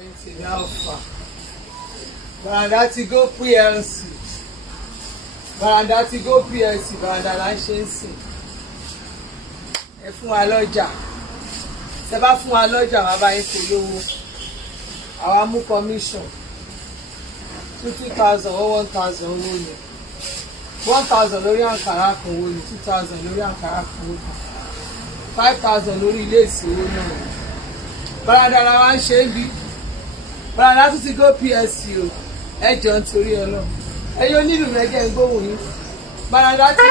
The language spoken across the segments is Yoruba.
Anything alpha. Baranda ti go PLC. Baranda ti go PLC. Baranda là ń ṣe ń sìn. Ẹ fún wa lọ́jà. Ṣé bá fún wa lọ́jà wàá bá yín polówó. Àwa mú commission. 2,000 or 1,000 owó ni. 1,000 lórí àǹkárá kan owó ni. 2,000 lórí àǹkárá kan owó ni. 5,000 lórí ilé ìsìnwó náà. Baranda la wá ń ṣe ń bí. Baranda tún ti go PSC o. Ẹ jọ nítorí Ọlọ́run. Ẹ̀yin onílù rẹ̀ jẹ́ ń gbóhùn yín. Baranda ti.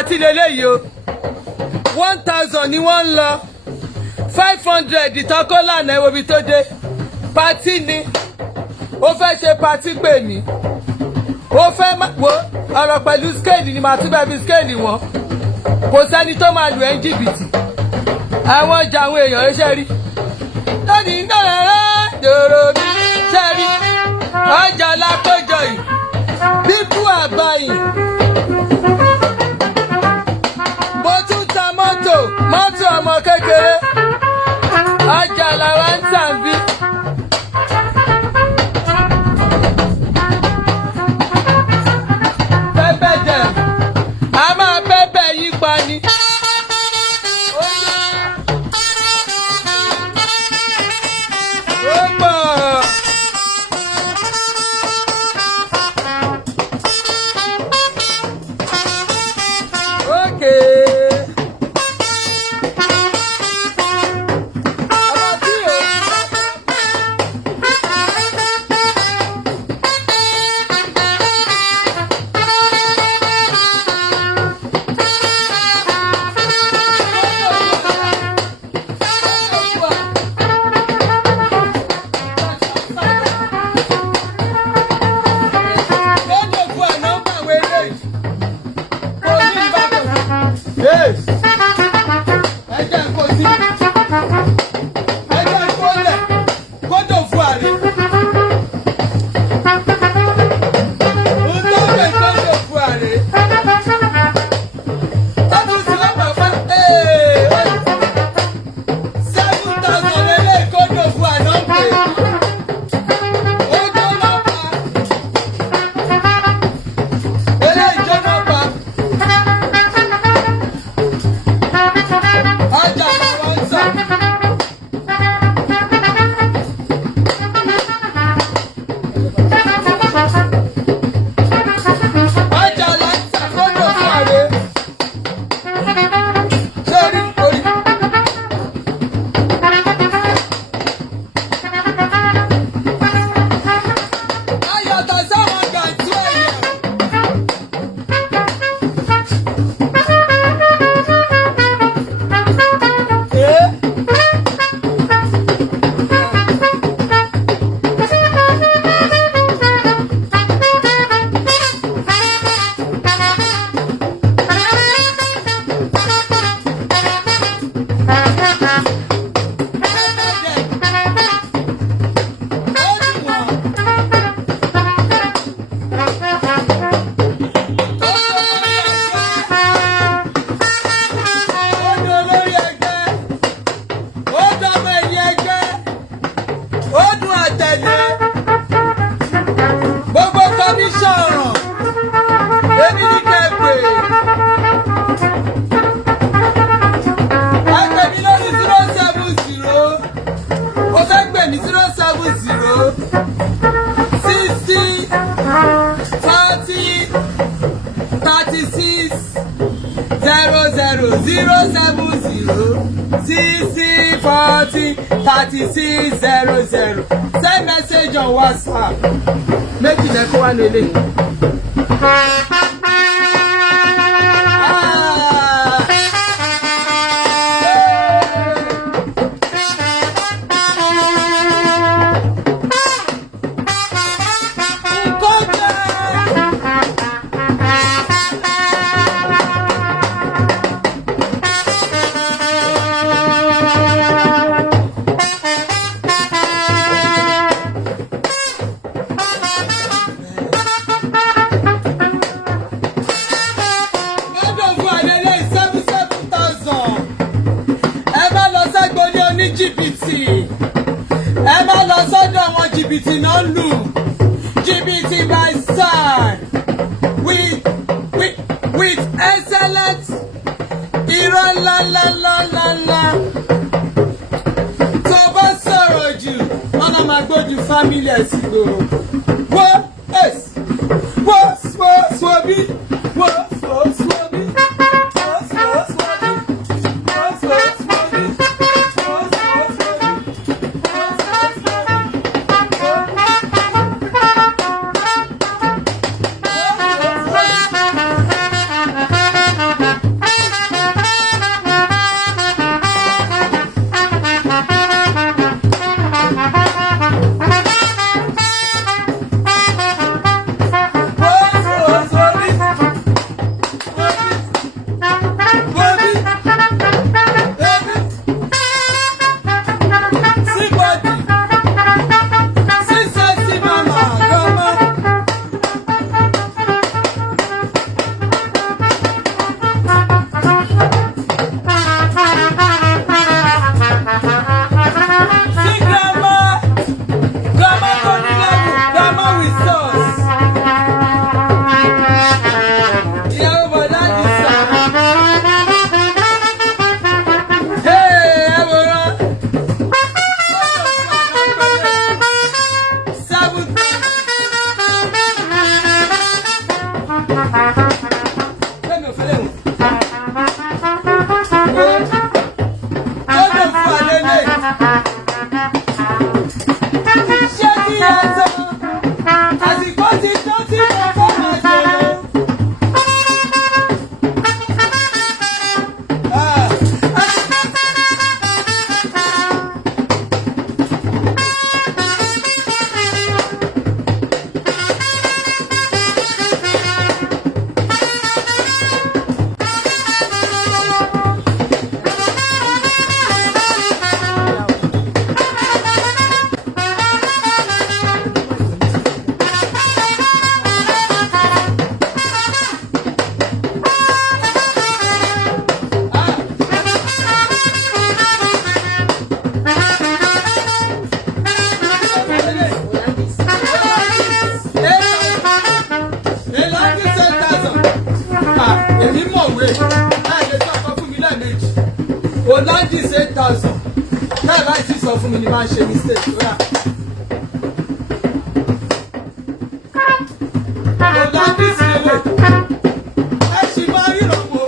party lélẹ́yìí o 1000 ni wọ́n ń lọ 500 ìtọ́kọ́ lànà ẹ̀wọ̀ ibi tó dé party ni ó fẹ́ ṣe party pè mí ó fẹ́ wo ọ̀rọ̀ pẹ̀lú scale ni màá tún bẹ́ẹ̀ fi scale wọn kò sẹ́ni tó máa lù ẹ́ ń jìbìtì àwọn ọjà àwọn èèyàn ṣe rí lónìí náà dòrò mi ṣe rí ọjà lákòjọ yìí people are buying. Mo tún ta mọ́tò ọmọ kékeré ọjà làwọn ń tà bí. Pẹ́pẹ́ jẹ̀ a máa pẹ́pẹ́ yí pa ni. Ó pọ̀. Send message on WhatsApp. Make it a jìbìtì náà lù jìbìtì by side with excellent irọ́ ńláńláńláńlá tó bá sọ̀rọ̀ jù wọ́n náà máa gbójú fámílì ẹ̀ sí gbòòrò wọ́n swobi wọ́n swobi. Lẹ́mi ò fẹ́ lẹ́wọ̀n. Ó lè fún alẹ́ lé. Iṣẹ́ tí ẹ sọ, àsìkò ti tó tí mo fẹ́ máa jẹ. Èmi mọ̀wé láì lè sọ fún mi lẹ́ẹ̀mejì. Olandis 8,000. Láì bá ti sọ fún mi ni máa ń ṣe mistake. Olandis lele. Ẹ ṣì máa ríran wò.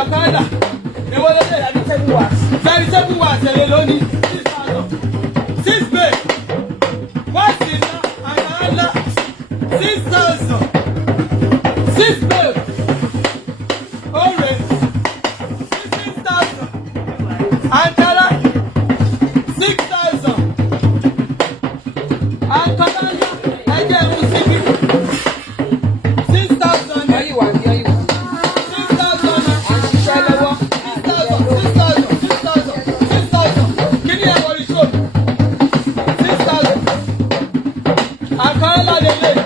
àkàndà èwo ló lè dàbí tẹ́bù wá tẹ́bí tẹ́bù wá tẹ̀lé lónìí 6,000 6 bay wọ́n sì ná àkàndà 6,000 6 bay orange 16,000 àkàndà 6,000 àkàndà ẹ̀jẹ̀ mú síbí 6,000 ní ìwà ní ìwà 6,000 àṣìṣẹ́ lọ́wọ́ 6,000 kí ni ẹ̀wọ̀n rí ṣòro 6,000 àkàndà lélẹ̀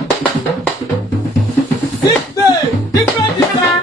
6 bay different design.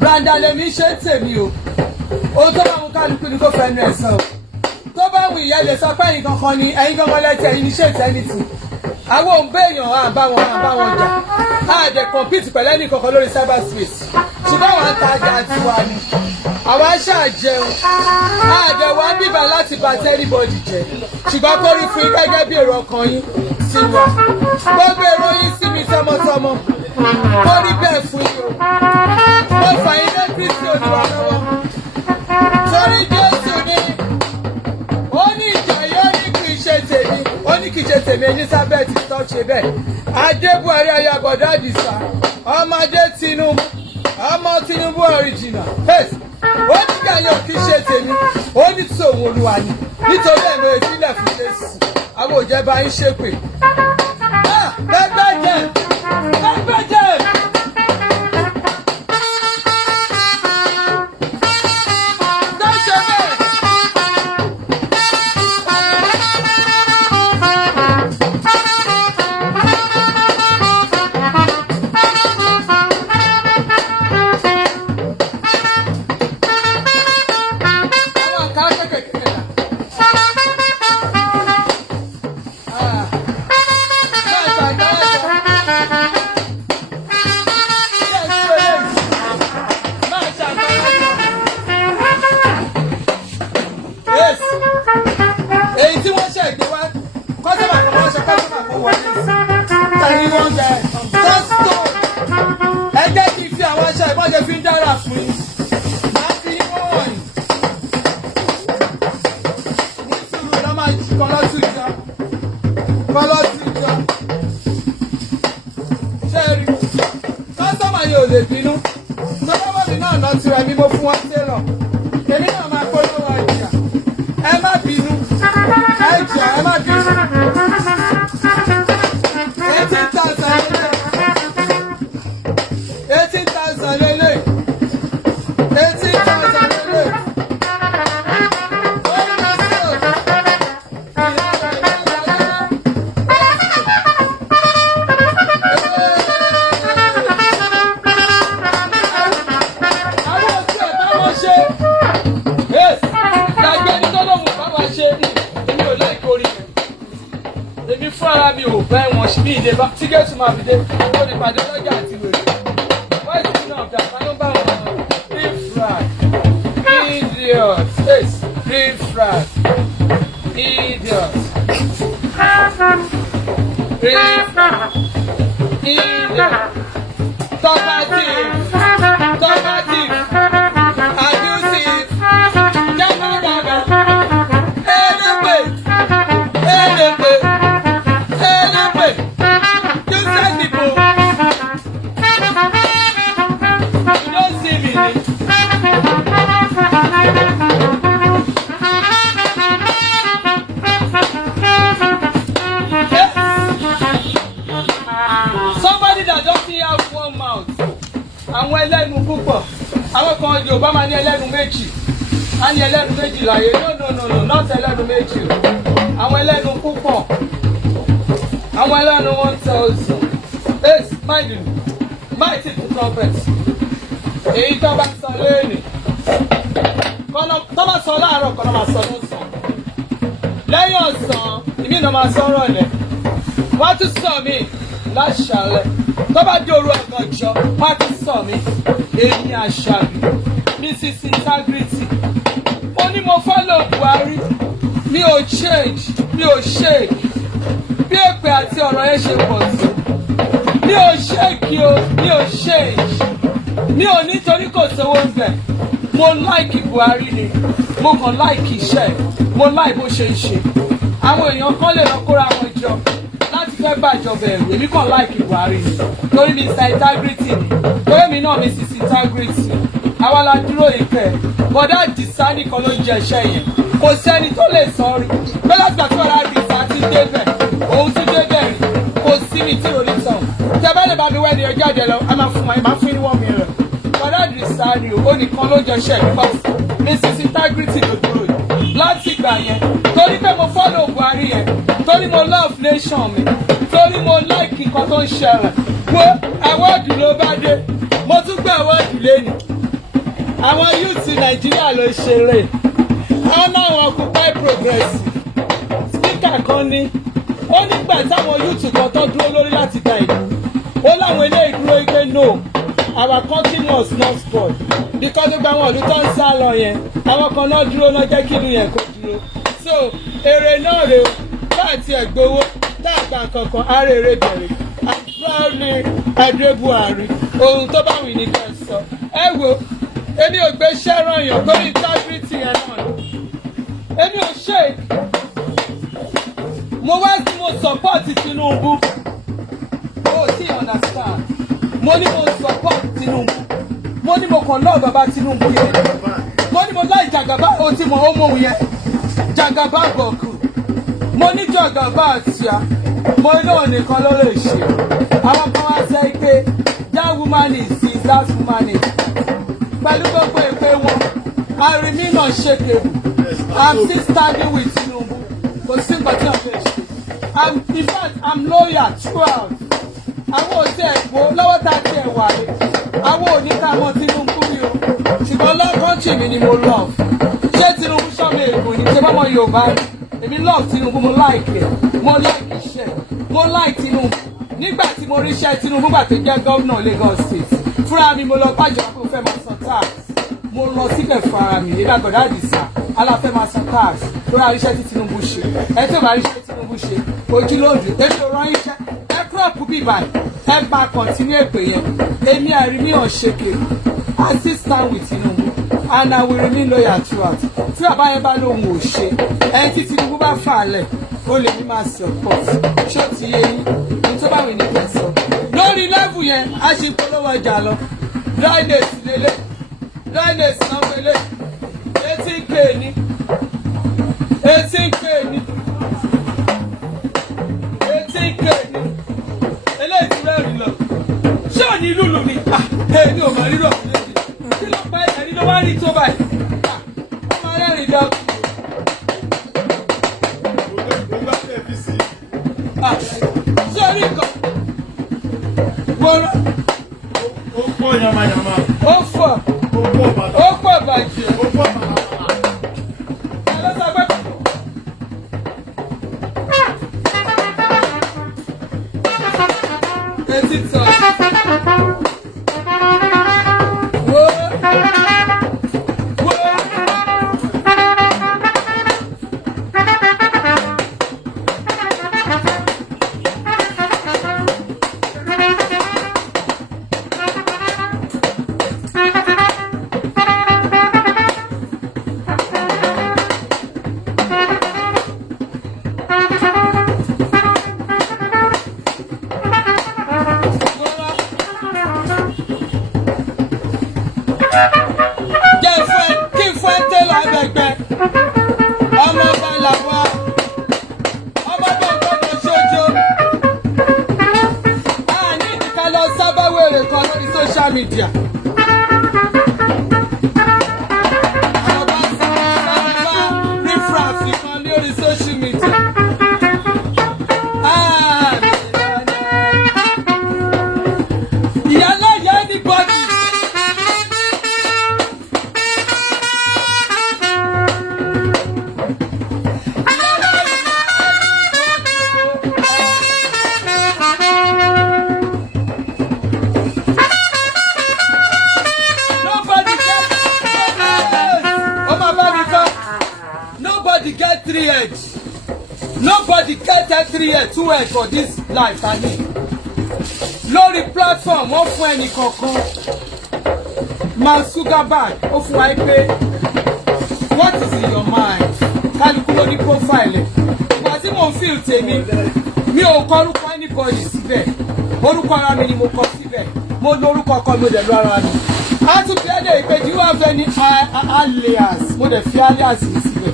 Branda lèmi ṣe tèmi o ohun tó bá mú kálukú ni kò fẹnu ẹ̀ sàn o tó bá wù ìyá lè sọ pé ẹ̀yin kankan ni ẹ̀yin kankan lẹ́tẹ̀ ẹ̀yin ní ṣe ìtẹ́nìtì àwọn òun béèyàn à bá wọn jà á dẹ̀ compete pẹ̀lú ẹnì kankan lórí cyber space ṣùgbọ́n àwọn àtajà tiwa ni àwọn aṣáàjẹun á dẹ̀ wá bíbá láti bá tẹ́rìbọ̀dì jẹ́ ṣùgbọ́n kó rí fún yín gẹ́gẹ́ bí èrò ọkàn yín sí wa gbogbo èrò yín sí mi tọmọtọmọ kó rí bẹ́ẹ̀ fún yín o mo fà yín lé Kristi Olúwa lọ́wọ́ torí Jésù ní ó ní ìjà yóò ní kì í ṣe tèmi ó ní kì í ṣe tèmi Elizabeth tó ṣe bẹ́ẹ̀ Adébùhárí ayabọ̀dá Àdìsá ọmọdé Tinubu ọmọ Tinubu original ó ní ìjà yóò kì í ṣe tèmi ó ní tòun Olúwa ni nítorí ẹ̀mọ ìpínlẹ̀ fún Jésù àwọn òjẹba ń ṣépè gbẹgbẹjẹ. Mrs. Integrity ó ní mo follow Buhari mi ò change mi ò shake bí èpè àti ọ̀rọ̀ yẹn ṣe pọ̀ sí mi ò shake o mi ò change mi ò nítorí kò sówó ń bẹ̀ mo like Buhari ni mo kàn like iṣẹ́ mo like bó ṣe ń ṣe àwọn èèyàn kan lè lọ kóra wọn jọ láti fẹ́ bàjọba ẹ̀rù èmi kàn like Buhari ni torí Mr. Integrity ni torí mi náà Mrs. Integrity àwa la dúró ìpẹ́ bọ́dá Àdìsá nìkan ló ń jẹ iṣẹ́ yẹn kò sẹ́ni tó lè sọ rí pé láti àti ọ̀rá Àdìsá ti débẹ̀ òun ti débẹ̀ rí kò sí mi tí orí tàn tẹ bá lè bá mi wẹ́ni ọjọ́ àjẹ lọ a máa fún wa ẹ máa fún ní wọ́n mi rẹ̀ bọ́dá Àdìsá ni ó nìkan ló jẹ iṣẹ́ because Mrs. Integrity ló dúró yìí láti ìgbà yẹn torí pé mo follow Buhari yẹn torí mo love nation mi torí mo like nǹkan tó ń ṣẹlẹ̀ wo awọ́ọ̀dù ló bá dé mo tún gbé awọ́ọ̀dù lẹ́nu àwọn youth Nàìjíríà ló ṣeré wọn náà wọn Occupy Progressive speaker kan ní ó nígbà táwọn youth kan tó dúró lórí láti gba ìlú ó láwọn eléyìí dúró pé no our country must not spoil because gbogbo àwọn ìlú tó ń sá lọ yẹn àwọn kan náà dúró náà jẹ́ kí ìlú yẹn kó dúró so èrè náà rè o káàtì ẹ̀gbowó táàgbà kankan ara èrè bẹ̀rẹ̀ proudly Adé Buhari ohun tó bá wì ní ká sọ ẹ wo èmi ò gbé sẹ́ràn yàn torí integrity yẹn náà èmi ò ṣe mo wá sí mo support Tinubu o ti understand mo ní mo support Tinubu mo ní mo kàn lọ́ọ̀ bàbá Tinubu yẹn mo ní mo láì Jagaba o ti mọ̀ ó mọ̀ òun yẹn Jagaba gọ̀kù mo ní Jagaba àtìyá mo náà nìkan ló lè ṣe àwọn kan wá sẹ́ pé that woman is that woman is pẹ̀lú gbogbo èpè wọn I remain unshakable I'm still standing with Tinubu kò sí nǹkan tí wọ́n fẹ́ ṣe in fact I'm loyal throughout àwọn òsì ẹ̀gbọ́ lọ́wọ́ tá a ti ẹ̀ wà ní àwọn òní ká mọ Tinubu rí o ṣùgbọ́n lọ́kọ́ńtì mi ni mo love ṣé Tinubu sọ́mi èkó ni ṣé bọ́mọ Yorùbá ni èmi love Tinubu mo like ẹ̀ mo like iṣẹ́ mo like Tinubu nígbà tí mo rí iṣẹ́ Tinubu gbà tó jẹ́ gómìnà Lagos State fúnra mi mo lọ pàjọ́ pé mo fẹ́ máa san tax mo lọ síbẹ̀ fún ara mi nígbà gbọ̀dọ̀ àdìsá aláfẹ́ máa san tax lórí àríṣẹ́ tí Tinubu ṣe ẹ tó bá ríṣẹ́ Tinubu ṣe ojú lóòdù èmi ò rán iṣẹ́ ẹ kúrọ̀pù bíbá ẹ bá kọ̀ntínú èpè yẹn èmi àrímí ọ̀ṣẹ́kẹ̀ I still stand with Tinubu and I will remain loyal throughout tí bàbá yẹn bá lóun ò ṣe ẹni tí Tinubu bá fà lẹ̀ ó lè ní máa support ṣó ti yé yín ní tó bá wì ní kẹsàn lórí level yẹn a ṣe polówó ọjà lọ dryness lélẹ̀ dryness náà wẹlé 18k ní 18k ní 18k ní eléyìí ti rẹ́rìn lọ ṣé ò ní lùlù ni èmi ò máa rírọ̀ kí ló pa ẹ̀rí ló wá rí tó báyìí ó máa rẹ́rìn dá. ṣé orí nǹkan wọ́n ó pọ̀ yamayama. ó fọ̀ ó pọ̀ bàjẹ́. Ó pọ̀ màmá. Social media. Social media. Ìyálà ìyá anybody. Nobody get 3 eggs. Nobody get 3 eggs, 2 eggs for this life. I mean, lórí platform wọ́n fún ẹnì kankan Mark Zuckerberg ó fún wa pé what is in your mind? Kálukú ló ní profile ẹ̀. Ìgbà tí mò ń feel tèmi mi ò kọ orúkọ anybody síbẹ̀. Orúkọ ara mi ni mo kọ síbẹ̀. Mo lo orúkọ ọkọ mi dẹ̀ lọ ara mi. A tún bí ẹ̀dẹ̀ ìpè do you have any alias? Mo dẹ̀ fi alias mi síbẹ̀.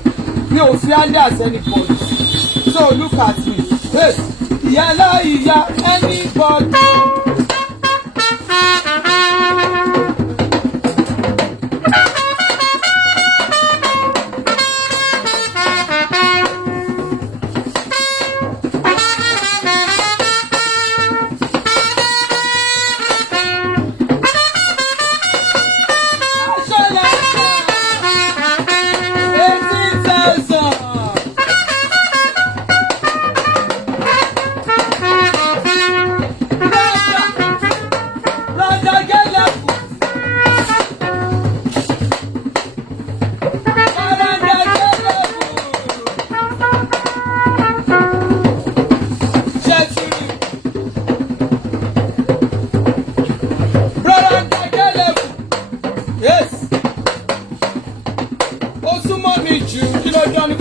Mi ò fi alias anybody. So look at me. Hey, ìyálà ìyá anybody.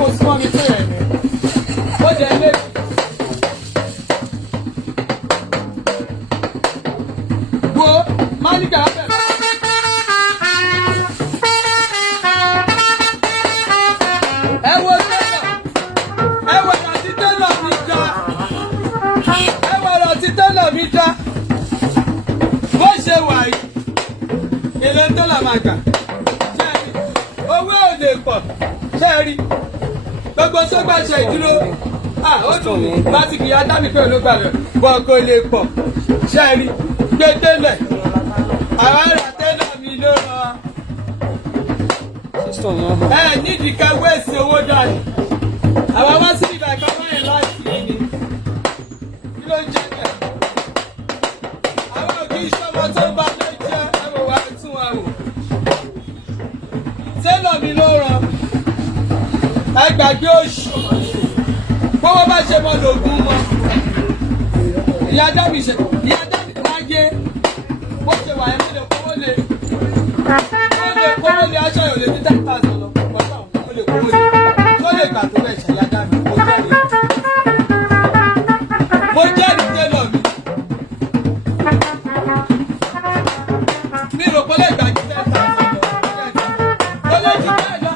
kó súnmọ́ mi tó yẹn ni ó jẹ ilé. wo máníjà bẹ̀rẹ̀. ẹ wo ọ̀rọ̀ tí tẹ́lọ̀ mi dá mi dá bó ṣe wà yìí èlé tẹ́lọ̀ máa gbà ṣẹ́ẹ̀rí owó ò lè pọ̀ ṣẹ́ẹ̀rí gbogbo tó gbà ṣe ìdúró ó dùn mí láti kìí adámi pé ló gbà rẹ̀ bọ̀ kò lè pọ̀ ṣẹ́ẹ̀rí gbé tẹ́lẹ̀ àwọn ará tẹ́lọ̀ mi ló rán nídìí ká wéèsì owó dání àwọn wá sí ìgbà kan báyìí láti ní kí ló ń jẹ bẹ́ẹ̀ àwọn òbí ìṣọmọ tó bá lè jẹ ẹwọ wa tún wa wò tẹ́lọ̀ mi ló rán ẹgbàgbé oṣù bọ́wọ́ bá ṣe mọ́ lògùn mọ́ ìyá dábì láyé bó ṣe wà ẹ́ lè kówó lè aṣọ yòó lè ní 10,000 lọ pọ̀pọ̀ ó lè kówó lè tó lè gbà tó bẹ̀ ṣe ìyá dábì mo jẹ́rìí tẹ́lọ̀ mi rò pé lè gbà jù 10,000 lọ ó lè jù bẹ́ẹ̀ lọ.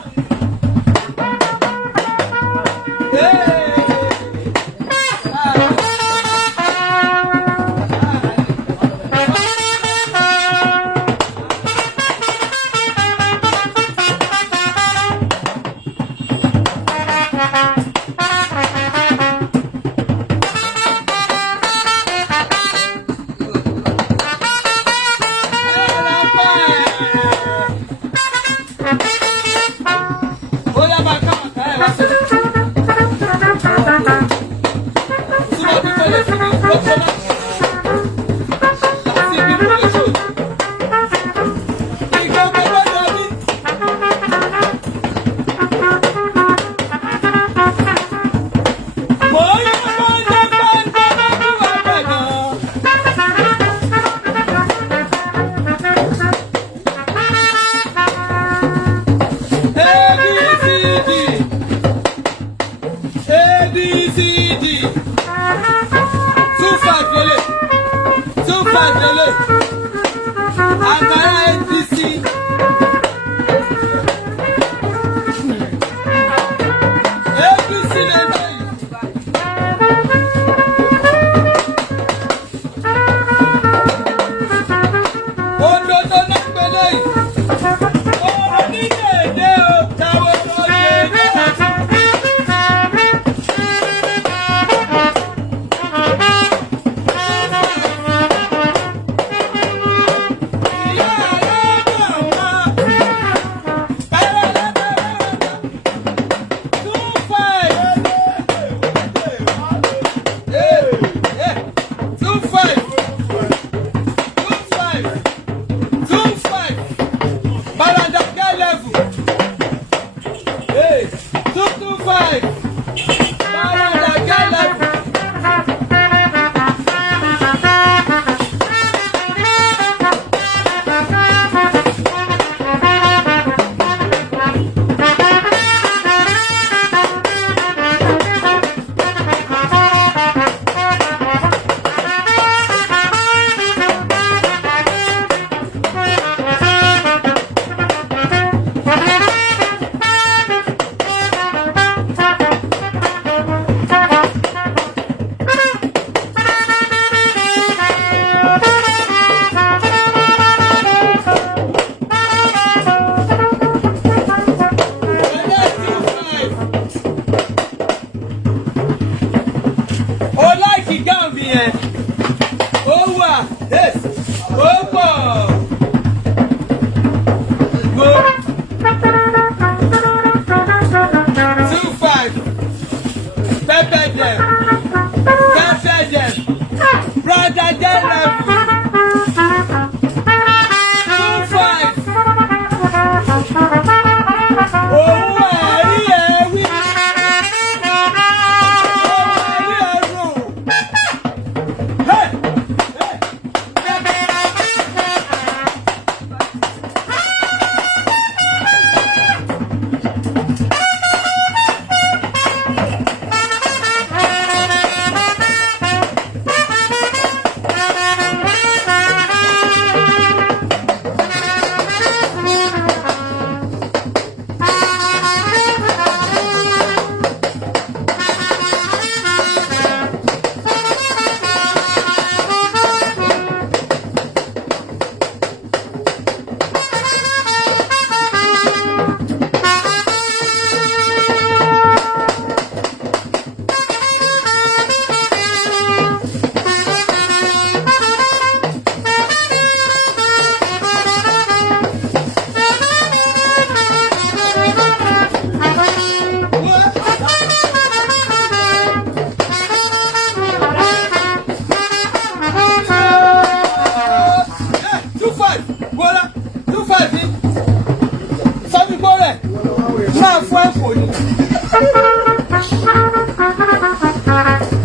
fún ẹ̀fọ́ ni.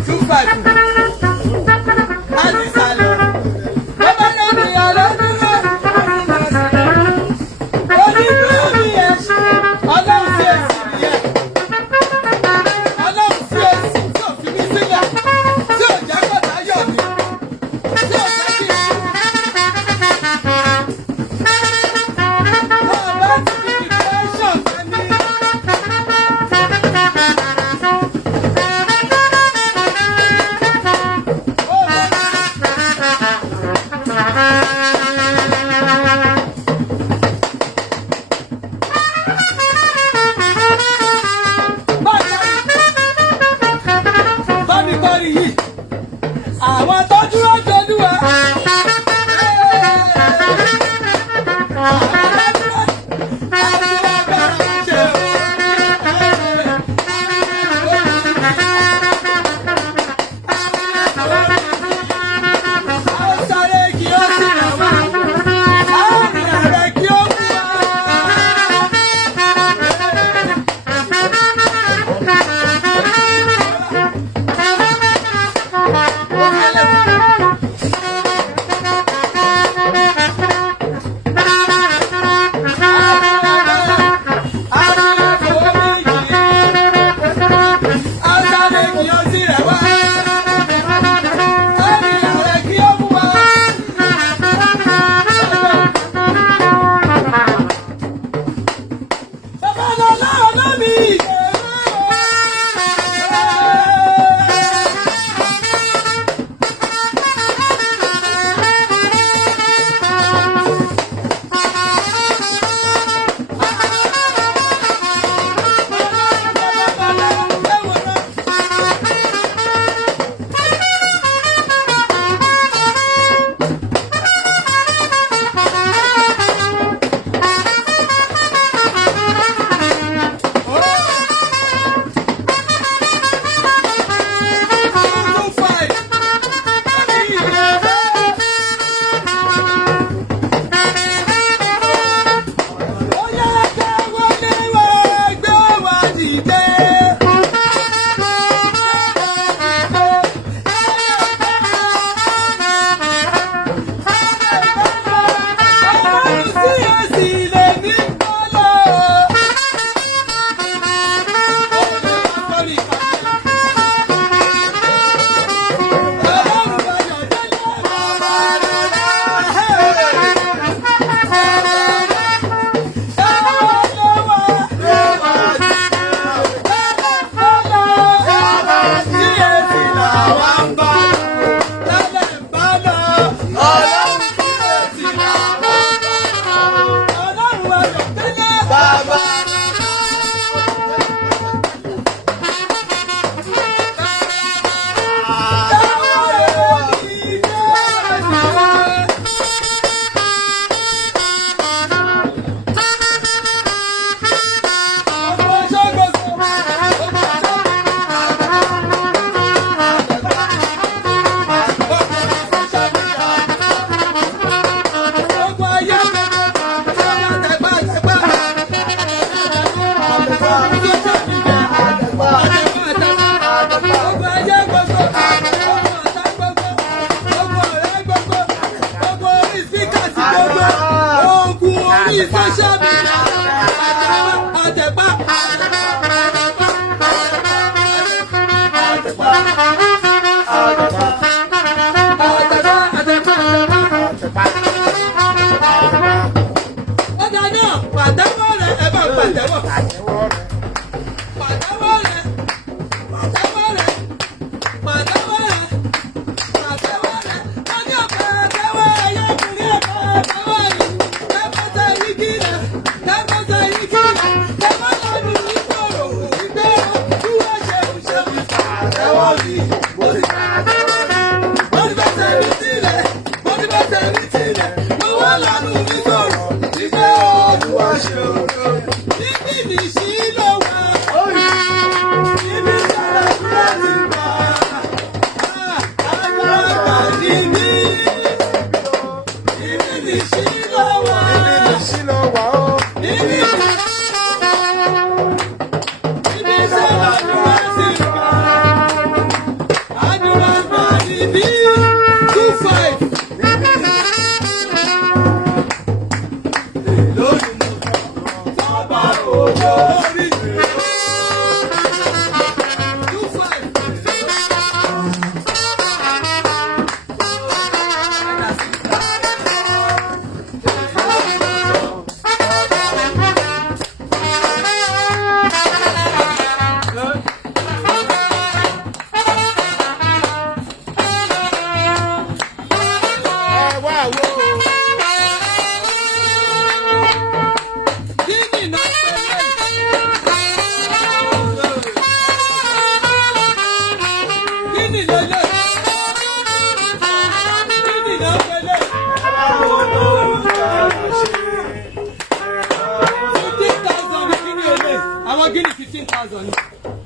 25. Láti ìsàlẹ̀. Bàbá náà ní ọ̀rọ̀ dúró. Onídùúró ni ẹ̀ ṣe. Ọlọ́run sí èsì nìyẹn. Ọlọ́run sí èsì tí ò fi mí sílẹ̀. Tí ò jẹ́ kọ̀tà yọ̀ mí. Tí ò jẹ́ kí n ṣe. Bàbá ti fi depression sẹ́ni. Bámi yìí, àwọn tó dúró jọlú wa.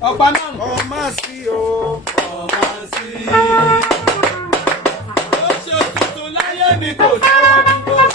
Ọ̀pá náà. Ọmọ sí o. Ọmọ sí. Ó ṣe tuntun láyé mi kò sọ́wọ́ dúró.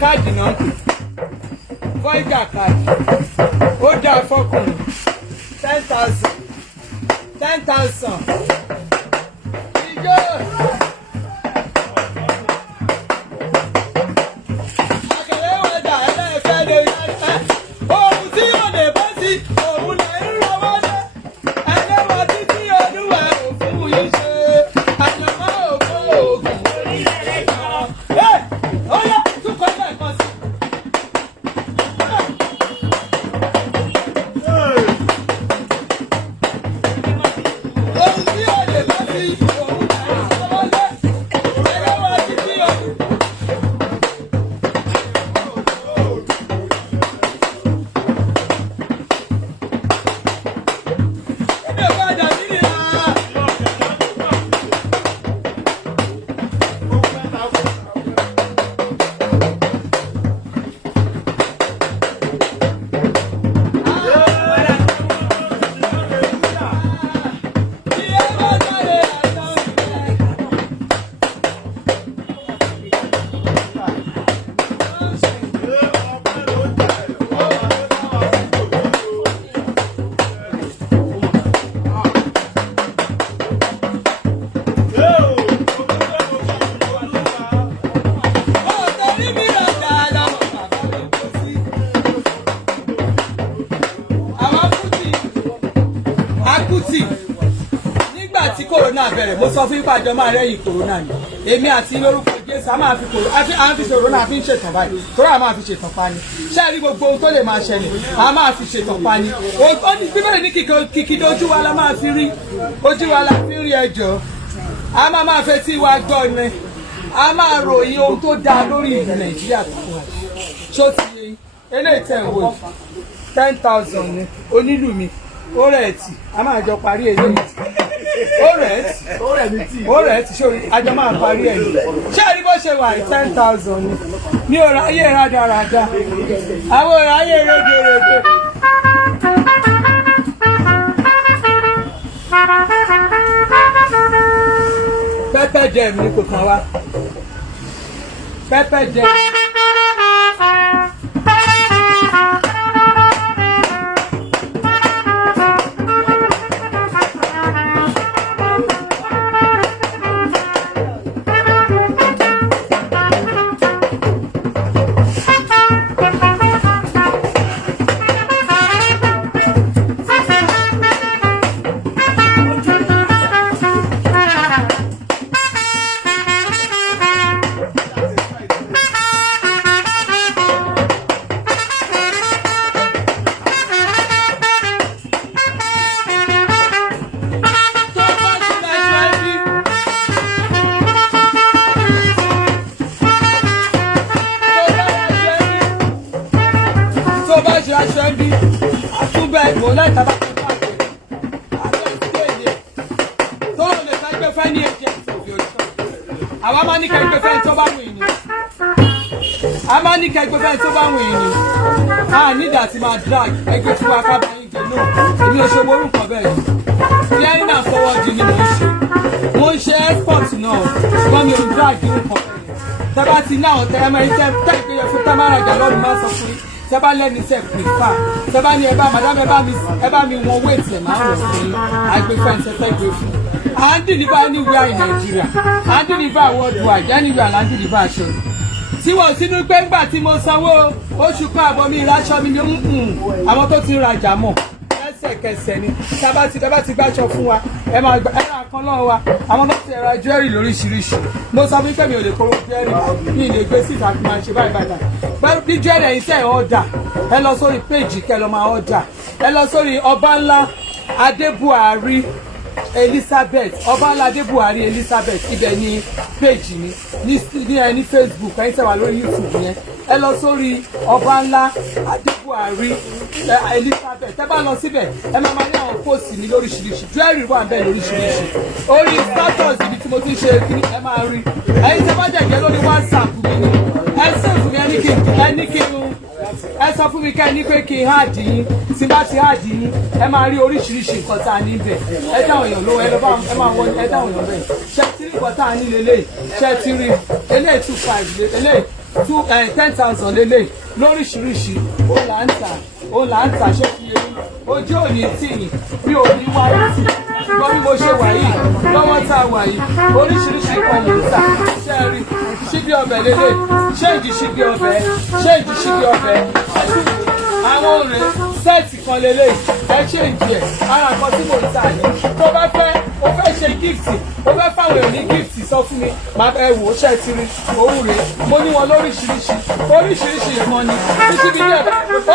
Káàdì náà ń pè fọ́ìjà káàdì ó dáa fọkùnrin 10,000 ijó àkèrè wẹ̀dà ẹlẹ́ẹ̀fẹ́ lórí ẹ̀fẹ́ ohun tí yóò lè bọ́ sí òun lè ń lọ́wọ́ lé ẹlẹ́wọ̀n títí olúwa òfin yìí ṣe àyàmọ́ òfin òògùn orílẹ̀-èdè kan. Ó yá túkọ̀ lẹ́ẹ̀kan sí. Ohun tí yóò lè bọ́ sí òun lè ń lọ́wọ́ lé ẹlẹ́wọ̀n títí olúwa. Nígbà tí kòrónà bẹ̀rẹ̀ mo sọ fún yín pé àjọ máa rẹ́yìn kòrónà ni èmi àti lórúkọ Jésù. Jésù a máa fi kòrò a fi ṣòro náà a fi ń ṣètàn báyìí torí a máa fi ṣètàn pa ni ṣé ẹ rí gbogbo ohun tó lè máa ṣẹlẹ̀ a máa fi ṣètàn pa ni ó ní bíbélì ní kìkìdí ojú wa la máa fi rí ojú wa la fi rí ẹjọ́ a máa fetí wa gbọ́ ni a máa ròyìn ohun tó dáa lórí ìlú Nàìjíríà tó fún wa ṣó ti yẹ eléyìí tẹ̀ ń wò 10,000 ni onílù mi ó rẹ̀ tì a máa jọ parí eléyìí ó rẹ̀ tì ṣé àjọ máa parí ẹ̀ ṣé àrí bó ṣe wà 10,000 ni mi ò ráyè rádaràda àwọn ò ráyè rédèrèdè. pẹ́pẹ́ dẹ̀m ni kò kàn wá pẹ́pẹ́ dẹ̀m. nígbà tí máa drag ẹgbẹ́ tí wàá kábà yín jẹ náà èmi ò ṣe orúkọ bẹ́ẹ̀ clearing and forwarding ni mo ń ṣe export náà ṣùgbọ́n mi ò drag orúkọ bẹ́ẹ̀ tẹ́ bá ti ní àwọn tẹ́ ẹ tẹ́ ìpéyẹ fún támáràjà lọ́rùn máa sọ fún yín tẹ́ bá lẹ́ni tẹ́ pèfà tẹ́ bá ní madam ẹ bá mi wọn weight ẹ̀ máa wọ̀ fún yín àgbẹ̀fẹ́ ń tẹ́tẹ́ gbé fún à ń deliver anywhere in Nigeria à ń deliver worldwide anywhere là ń deliver aṣọ tí wọ́n sínú pé ńgbà tí mo sanwó oṣù kan àbọ̀ mi ìraṣọ mi àwọn tó ti ń rajà mọ̀ lẹ́sẹ̀kẹsẹ̀ ni tábà ti gbàṣọ fún wa ẹ máa gba ẹ̀rọ kan lọ́wọ́ wa àwọn tó ti ra jewelry lóríṣiríṣi mo sọ fún pé mi ò lè kóró jewelry mi ì lè gbé síta kí n máa ṣe báyìí báyìí bí jewelry ẹ̀yin tẹ̀ ọ̀dà ẹ lọ sórí péjì kẹ́ lọ máa ọ̀dà ẹ lọ sórí Ọbánlá Adébùhárí Elizabeth Ọbánlá Adébùhárí Elizabeth ibẹ̀ ni péjì mi ní Facebook ẹ̀yin tẹ́ wà lórí YouTube yẹn ẹ lọ sórí Ọbánlá Adébùhárí Elizabeth ẹ bá lọ síbẹ̀ ẹ máa ní àwọn post mi lóríṣiríṣi jewelry wà bẹ́ẹ̀ lóríṣiríṣi orí status ibi tí mo ti ṣe kiri ẹ máa rí ẹ̀yin tẹ́ bá jẹ̀gẹ́ lórí WhatsApp mi ni ẹ save mi ẹni kí n ẹ sọ fún mi ká ní pé kí n háàdì yín tí bá ti háàdì yín ẹ máa rí oríṣiríṣi nǹkan tá a ní bẹ̀ ẹ dáhùn èèyàn lówó ẹ máa wọ ẹ dáhùn èèyàn bẹ̀ ṣe ti rí nǹkan tá a ní lélẹ̀ ṣe ti rí eléyìí 2,500 eléyìí 10,000 lélẹ̀ lóríṣiríṣi ó là ń tà ṣé fi yé ojú òní tì yín bí òní wá tì ṣùgbọ́n bí mo ṣe wà yìí lọ́wọ́ tá a wà yìí oríṣiríṣi nǹkan mò ń tà ṣe rí ṣíbí ọbẹ̀ lélẹ̀ ṣéǹjì ṣíbí ọbẹ̀ àwọn òrè sẹ́ẹ̀tì kan lélẹ̀ ẹ ṣéǹjì ẹ̀ ara kan tí mò ń tà ní tó bá fẹ́ o fẹ́ ṣe gíftì o fẹ́ fáwọn èèyàn ní gíftì sọ fún mi máa bẹ wò ó ṣe ti rí òun rèé mo ní wọn lóríṣiríṣi nǹkan ni títí bí díẹ̀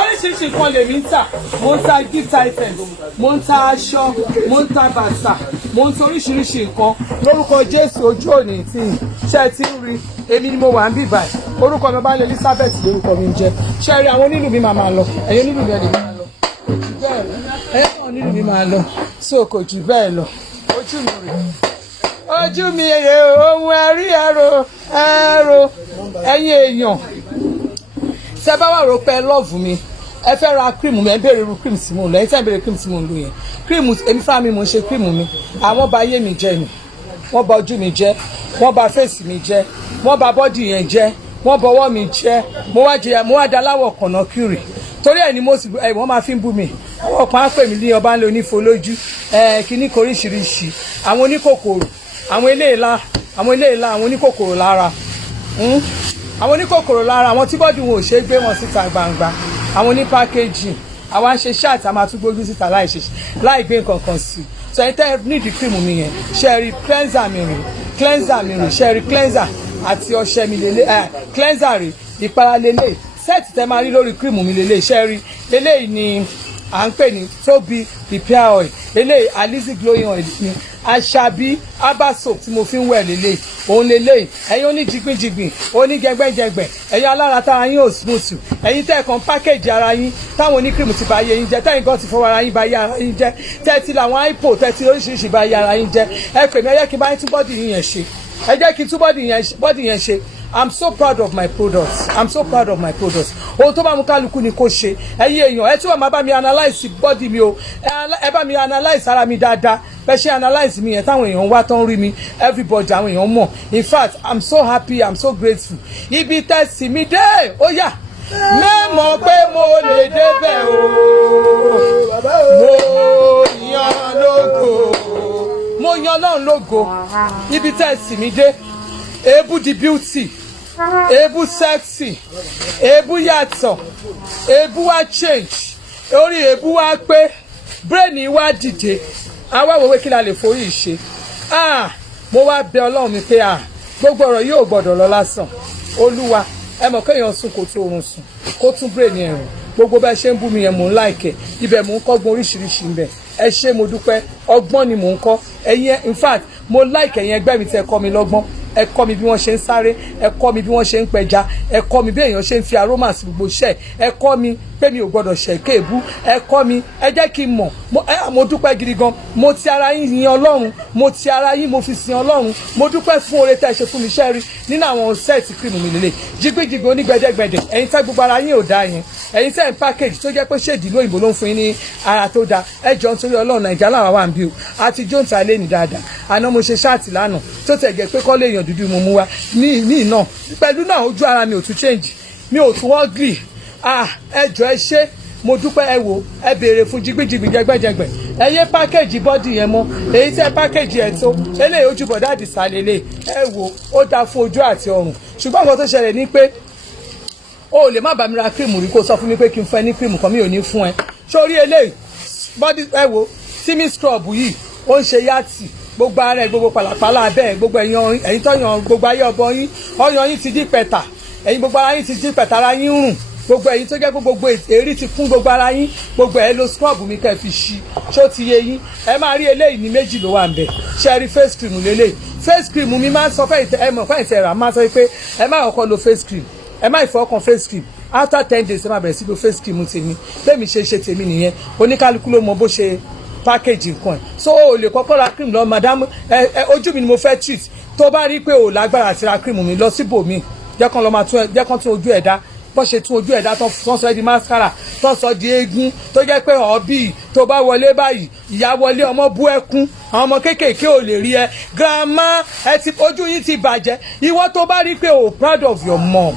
oríṣiríṣi nǹkan lèmi ń tà mo ń ta gift items mo ń ta aṣọ mo ń ta bàtà mo ń ta oríṣiríṣi nǹkan lórúkọ Jésù ojú òní tí ṣe ti ń rí èmi ni mo wà ń bì báyìí orúkọ mi Ọbánlá Elizabeth lórúkọ mi ń jẹ́ ṣe rí àwọn onílù mi máa lọ ẹ̀yin onílù mi ẹ̀ lè máa lọ kò jù bẹ́ẹ̀ lọ ẹ̀yin onílù mi máa lọ so kò jù bẹ́ẹ̀ lọ ojú mi rè ohun ẹ̀rí ẹ̀rọ ẹ̀yin èèyàn ṣe bá wà rò pé lọ́ọ̀fù mi ẹ fẹ́ ra kírìmù mi ẹ béèrè irú kírìmù tí mo ń lò ẹ̀yin tẹ́ ń béèrè kírìmù tí mo ń lò yẹn kírìmù èmi fúnra mi mo ń ṣe kírìmù mi àwọn bà ayé mi jẹ́ ni wọ́n bà ojú mi jẹ́ wọ́n bà fèsì mi jẹ́ wọ́n bà bọ́dì yẹn jẹ́ wọ́n bọwọ́ mi jẹ́ mo wá da aláwọ̀ kànáà kiri torí ẹ̀ ni wọ́n máa fi ń bú mi àwọn kan á pè mí ní Ọbánlá onífolójú kíní koríṣiríṣi àwọn oníkòkòrò àwọn eléèlá àwọn oníkòkòrò lára àwọn tí bọ́dì wọn ò ṣe é gbé wọn síta gbangba àwọn oní pákéjì àwọn àṣẹ ṣáàtì a máa tún gbójú síta láì gbé nǹkan kan sí so ẹ tẹ́ nídìí kírìmù mi yẹn ṣẹ́ẹ̀rì cleanser mi rìn ṣẹ́ẹ̀rì cleanser àti ọṣẹ mi lélẹ̀ cleanser rè ìpara lélẹ̀ sẹ́ẹ̀tì tẹ́ máa rí lórí kírìmù mi lélẹ̀ iṣẹ́ rí lélẹ̀ ni à ń pè ní Tóbi repair oil eléyìí Alizi glowing oil ni Aṣàbí herbal soap tí mo fi ń wẹ̀ lélẹ̀ òun lélẹ̀ ẹ̀yin oníjigbìnjigbìn oníjẹgbẹ́jẹgbẹ́ ẹ̀yin alára tára yín ò smooth ẹ̀yin tẹ́ẹ̀kan pákéjì ara yín táwọn oníkírìmù ti bá yé yín jẹ tẹ́yìn gan ti fọwọ́ ara yín bá yé ara yín jẹ tẹ́ẹ̀tì làwọn ipo tẹ́ẹ̀tì oríṣiríṣi bá yé ara yín jẹ ẹ pè mí ẹ jẹ́ kí n bá yín tún bọ́dì yín yẹn ṣe ẹ jẹ́ kí n tún bọ́dì yẹn ṣe I'm so proud of my products. I'm so proud of my products. Ohun tó bá mú kálukú ni kò ṣe. Ẹ̀yin èèyàn ẹ tí wọ́n máa bá mi analyse body mi o. Ẹ bá mi analyse ara mi dáadáa. Bẹ́ẹ̀ ṣe analyse mi yẹn táwọn èèyàn wá tán rí mi. Everybody àwọn èèyàn mọ̀. In fact, I'm so happy, I'm so grateful. Ibi tẹ́sí mi dé, ó yá. Mẹ́mọ̀ pé mo lè débẹ̀ o. Mo yan lógo. Mo yan Ọlọ́run lógo. Ibi tẹ́sí mi dé. Èébú di beauty, èébú sexy, èébú yàtọ̀, èébú wá change, orí èébú wá pé, brain wá dìde, àwa wòwe kí la lè forí ṣe. Mo wá bẹ Ọlọ́run mi pé gbogbo ọ̀rọ̀ yóò gbọ́dọ̀ lọ lásán. Olúwa, ẹ mọ̀ kéèyàn sùn kó tó oorun sùn, kó tún brain yẹn rùn. Gbogbo bẹ́ẹ̀ ṣe ń bú mi yẹn mò ń láìkẹ̀, ibẹ̀ mò ń kọ́gbọ́n oríṣiríṣi ń bẹ̀. Ẹ ṣé mo dúpẹ́, ọgbọ́n ni mò ń kọ́. Ẹ̀yin in fact, mo láìkẹ̀ yẹn ẹgbẹ́ mi tẹ́ kọ́ mi lọ́gbọ́n. Ẹ kọ́ mi bí wọ́n ṣe ń sáré, ẹ kọ́ mi bí wọ́n ṣe ń pẹja, ẹ kọ́ mi bí èèyàn ṣe ń fi aroma sí gbogbo iṣẹ́, ẹ kọ́ mi pé mi ò gbọ́dọ̀ ṣẹ̀kẹ́ èbú, ẹ kọ́ mi ẹ jẹ́ kí n mọ̀ mo dúpẹ́ gidi gan, mo ti ara yín yin Ọlọ́run, mo ti ara yín mo fi sin Ọlọ́run, mo dúpẹ́ fún oore tẹ́ ẹ ṣe fún mi iṣẹ́ rí nínú àwọn sẹ́ẹ̀tì kírìmù mi lélẹ̀ jigbíjigbì onígbẹ̀dẹ̀gbẹ̀dẹ̀ ẹ̀yin tẹ́ gbogbo ara yín ò dá yẹn ẹ̀yin tẹ́ ń package tó jẹ́ pé ṣèdí lóyìnbó ló ń fún yín ní ara tó dáa ẹ jọ nítorí Ọlọ́run Nàìjíríà làwọn wà ń bí o àti jóǹtà lé ní dáadáa àná mo ṣe ṣáàtì lánàá tó tẹ̀ jẹ́ pé kọ́lé èèyàn dúdú mo mú wá ní náà pẹ̀lú náà ojú ara mi ò tún change mi ò tún ugly ẹ jọ ẹ ṣe mo dúpẹ́ ẹ wò ẹ béèrè fún jigbíjigbì jẹgbẹ́jẹgbẹ́ ẹ yé pákéjì bọ́dì yẹn mọ́ èyí tẹ́ pákéjì ẹ̀ tó eléyìí ojú bọ̀dá àdìsá lélẹ̀ ẹ wò ó dáa fún ojú àti ọrùn ṣùgbọ́n nǹkan tó ṣẹlẹ̀ ní pé o lè má bá mi ra kírìmù rí kó sọ fún mi pé kí n fún ẹ ní kírìmù kan mi ò ní fún ẹ sórí eléyìí bọ́dì ẹ wò tímí scrub yìí ó ń ṣe yàtì gbogbo ara ẹ gbogbo pàlàpàlà abẹ́ gbogbo ẹ̀yin tọ́yàn gbogbo ayé ọbọ yín ọyàn yín ti dí pẹ̀tà ẹ̀yin gbogbo ara yín ti dí pẹ̀tà ara yín rùn gbogbo ẹ̀yin tó jẹ́ pé gbogbo èrí ti kún gbogbo ara yín gbogbo ẹ̀ lo scrub mi kẹ́ fi ṣí ṣó ti yé yín ẹ máa rí eléyìí ní méjì ló wà ń bẹ̀ ṣe rí face cream lélẹ̀ face cream mi máa ń sọ fẹ́ ẹ mọ̀ fẹ́ ìtẹ̀rà máa sọ pé ẹ má kọ́kọ́ lo face cream ẹ má ìfọwọ́kàn face cream after 10 days ẹ máa bẹ̀rẹ̀ sí lo face cream tèmi bẹ́ẹ̀ mi ṣe tèmi nìyẹn oníkálukú ló mọ bó ṣe package nǹkan ẹ̀ so o lè kọ́kọ́ ra cream lọ madam ojú mi ni mo fẹ́ treat tó bá rí pé o lágbára àti ra cream mi lọ síbòmí jẹ́ kán tún ojú ẹ̀ dá bó ṣe tún ojú ẹ̀dá tó sọ di mascara tó sọ di eégún tó jẹ́ pé ọ̀bí tó bá wọlé báyìí ìyá wọlé ọmọ bú ẹkún àwọn ọmọ kéékèèké ò lè rí ẹ grandma ojú yín ti bàjẹ́ ìwọ tó bá rí pé o proud of your mom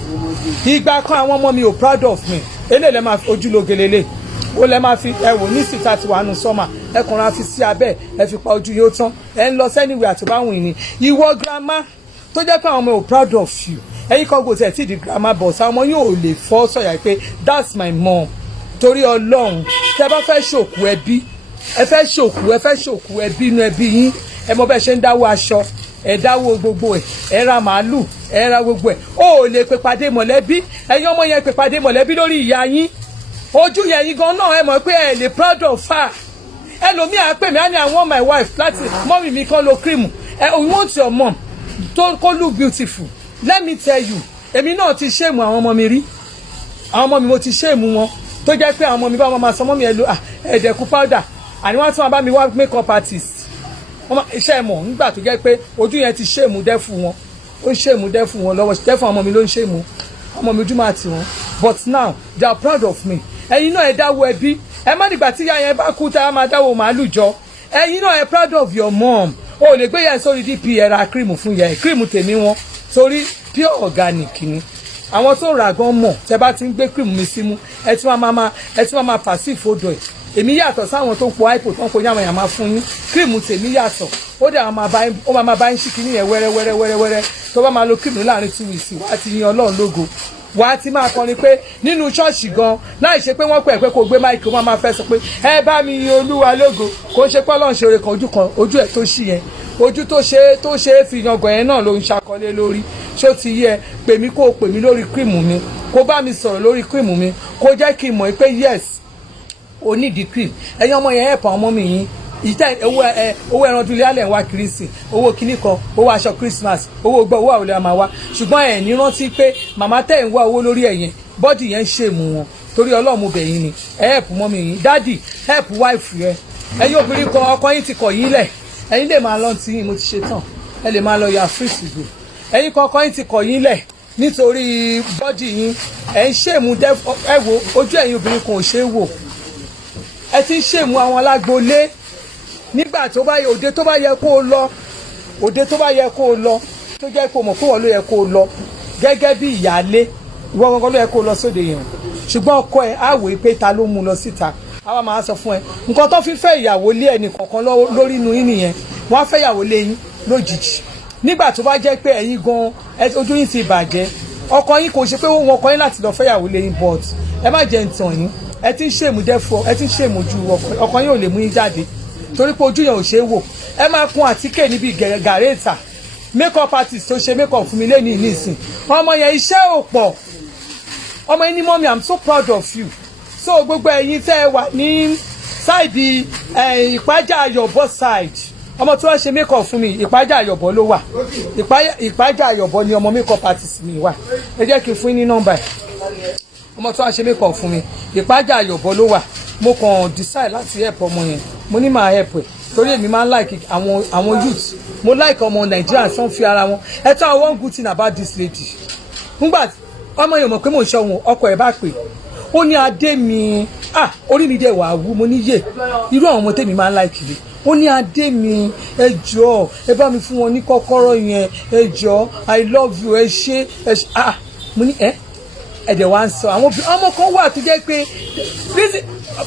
ìgbà kan àwọn ọmọ mi ò proud of me eléyìí lè máa ojú lógelele ó lè máa fi ẹ wò ní síta ti wà nù sọ́mà ẹ kàn ra fi sí abẹ́ ẹ fi pa ojú yóò tán ẹ ń lọ sẹ́niwé àtibáwìn ni ìwọ grandma tó jẹ́ pé àwọn ọmọ ò proud of you ẹ̀yin kan kò tẹ̀ tí di grandma boss àwọn ọmọ yóò lè fọ́ sọ̀yà pé that's my mom torí Ọlọ́run tẹ́ bá fẹ́ ṣòkú ẹbí ẹ fẹ́ ṣòkú ẹbí inú ẹbí yín ẹ mọ bẹ́ẹ̀ ṣe ń dáwọ́ aṣọ ẹ dáwọ́ gbogbo ẹ ra màálù ẹ ra gbogbo ẹ ó lè pè pàdé mọ̀lẹ́bí ẹ̀yin ọmọ yẹn pè pàdé mọ̀lẹ́bí lórí ìyá yín ojú yẹn yín gan náà ẹ mọ̀ pé ẹ lè proud of her ẹlòmíì á pè mí á ní I want my wife láti mọ́mì mi kan lo cream we want your mom tó kó look beautiful let me tell you èmi náà ti ṣéèmù àwọn ọmọ mi rí àwọn ọmọ mi mo ti ṣéèmù wọn tó jẹ́ pé àwọn ọmọ mi bá wọn máa sọ mọ́mì ẹ lo ẹ̀ẹ́dẹ̀kú powder àní wọ́n tún wọn bá mi wá make up artist iṣẹ́ mọ̀ nígbà tó jẹ́ pé ojú yẹn ti ṣéèmù dẹ́fù wọn ó ń ṣéèmù dẹ́fù wọn lọ́wọ́ dẹ́fù àwọn ọmọ mi ló ń ṣéèmù ọmọ mi ojú máa tì wọ́n but now they are proud of me ẹ̀yin náà ẹ dáwọ́ ẹbí ẹ má dìgbà tí ìyá yẹn bá kú tá a máa dáwọ́ màálù jọ ẹ̀yin náà ẹ proud of your mom o lè gbé yẹn sórí dp ẹ ra cream fún yẹn cream tèmi wọn torí pure organic ni àwọn tó rà gan mọ̀ tẹ́ bá ti ń gbé cream mi símú ẹ ti máa pàṣẹ ìfodò ẹ̀ èmi yàtọ̀ sáwọn tó ń po ipo tó ń po yàmàyàmà fún yín cream tèmi yàtọ̀ ó dẹ̀ ó máa bá yín ṣìkì níyẹn wẹ́rẹ́wẹ́rẹ́ tó bá máa lo cream láàrin 2 weeks wá ti yin Ọlọ́run lógo wà á ti máa kọrin pé nínú ṣọ́ọ̀ṣì gan láì ṣe pé wọ́n pẹ̀ pé kò gbé máìkì wọ́n máa fẹ́ sọ pé ẹ bá mi yin Olúwa lógo kò ń ṣe pé Ọlọ́run ṣe oore kan ojú ẹ̀ tó ṣì yẹn ojú tó ṣe é fi yangàn yẹn náà ló ń ṣàkọlé lórí ṣó ti yẹ pè mí kó o pè mí lórí cream mi kó bá mi sọ̀rọ̀ lórí cream mi kó jẹ́ kí n mọ̀ pé yes o need the cream ẹ̀yin ọmọ yẹn help àwọn ọmọ mi yín ìtẹ́ owó ẹran dúlé alẹ́ ń wá kiri sí owó kíní kan owó aṣọ Christmas owó gbọ́ owó àwòlẹ́ máa wá ṣùgbọ́n ẹ̀ ní rántí pé màmá tẹ̀ ń wá owó lórí ẹ̀yẹn bọ́dì yẹn ń ṣèmú wọn torí ọlọ́run bẹ̀yìn ni help mọ́mí yín dádì help wife yẹn ẹ̀yin obìnrin kan ọkọ yín ti kọ̀ yín lẹ̀ ẹ̀yin lè máa lọ tí yín mo ti ṣe tán ẹ lè máa lọ ya free to go ẹ̀yin kan ọkọ yín ti kọ̀ yín lẹ̀ nítorí bọ́dì yín ẹ̀ ń ṣèmú ẹ wo ojú ẹ̀yin obìnrin kan ò ṣe é wò ẹ ti ń ṣèmú àwọn alágbolé nígbà tó bá yẹ òde tó bá yẹ kó o lọ òde tó bá yẹ kó o lọ tó jẹ́ kó o mọ̀ pé wọ́n ló yẹ kó o lọ gẹ́gẹ́ bí ìyáálé ìwọ gangan ló yẹ kó o lọ sóde yẹn ṣùgbọ́n ọkọ ẹ á wòó pé ta ló mú un lọ síta àwa máa sọ fún ẹ nǹkan tó fi fẹ́ ìyàwó lé ẹnì kọ̀ọ̀kan lórí inú yín nìyẹn wọ́n á fẹ́ ìyàwó lé yín lójijì nígbà tó bá jẹ́ pé ẹ̀yin gan ojú yín ti bàjẹ́ ọkọ yín kò ṣe pé wọ́n kọ yín láti lọ fẹ́ ìyàwó lé yín but ẹ má jẹ́ ntàn yín ẹ ti ń ṣèmú dẹ́fọ́ ẹ ti ń ṣèmú ju ọkọ yín ò lè mú yín jáde torí pé ojú yẹn ò ṣe é wò ẹ máa kun àtíkè níbi gàrẹ́tà makeup artist tó ṣe makeup fún mi lẹ́ni nísìn ọmọ yẹn iṣẹ́ ò pọ̀ ọmọ yẹn ní mọ́mí I'm so proud of you so gbogbo ẹ̀yin tẹ́ ẹ wà ní sáìdì ìpájà àyọ̀bọ̀ side ọmọ tí wọ́n ṣe makeup fún mi ìpájà àyọ̀bọ̀ ló wà ìpájà àyọ̀bọ̀ ni ọmọ makeup artist mi wà ẹ jẹ́ kí n fún yín ní nọ́mbà ẹ̀ ọmọ tí wọ́n ṣe makeup fún mi ìpájà àyọ̀bọ̀ ló wà mo kàn decide láti help ọmọ yẹn mo ní máa help ẹ torí èmi máa ń like àwọn youth mo like ọmọ Nàìjíríà sàn fi ara wọn ẹ tell one good thing about this lady ngbà ọmọ yẹn mọ̀ pé mò ń ṣọ́ wọn ọkọ ẹ̀ bá pè ó ní adé mi orí mi dẹ̀ wà wú mo ní yé irú àwọn ọmọ tèmi máa ń like rè ó ní adé mi ẹ jọ̀ọ́ ẹ bá mi fún wọn ní kọ́kọ́rọ́ yẹn ẹ jọ̀ọ́ I love you ẹ ṣé mo ní ẹ̀dẹ̀ wá ń sọ àwọn ọmọ kan wà tó jẹ́ pé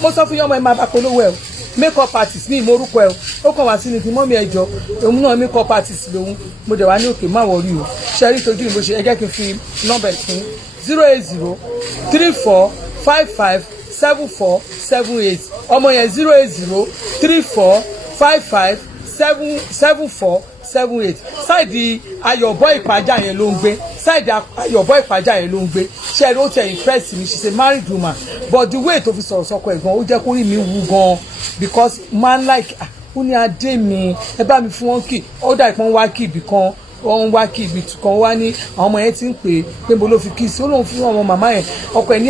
mo sọ fún yín ọmọ ẹ máa bá polówó ẹ o makeup artist ní ìmọ̀rúkọ ẹ ó kàn wá sí ni kí mọ́mí ẹ jọ òun náà makeup artist lòun mo dẹ̀ wá ní òkè má wọrí o ṣẹ́rí tójú ìbò ṣe ẹ jẹ́ kí n fi nọ́mbà ẹ̀ fún 08034557478 ọmọ yẹn 08034557478 sáìdì ayọ̀bọ̀ ìpàjà yẹn ló ń gbé sáìdì ayọ̀bọ̀ ìpàjà yẹn ló ń gbé ṣẹ́rí ó tẹ̀ impress mi she's a married woman but the way tó fi sọ̀rọ̀ sọ́kọ ẹ̀ gan ó jẹ́ kó rí mi wú gan because man like ó ní adé mi ẹ bá mi fún wọn kì ó dà ìpọ́n wá kì ibì kan wọ́n wá kì ibì kan wá ní àwọn ọmọ yẹn ti ń pè é pé mo ló fi kí sí ó lóun fún ọmọ màmá yẹn ọkọ ẹ̀ ní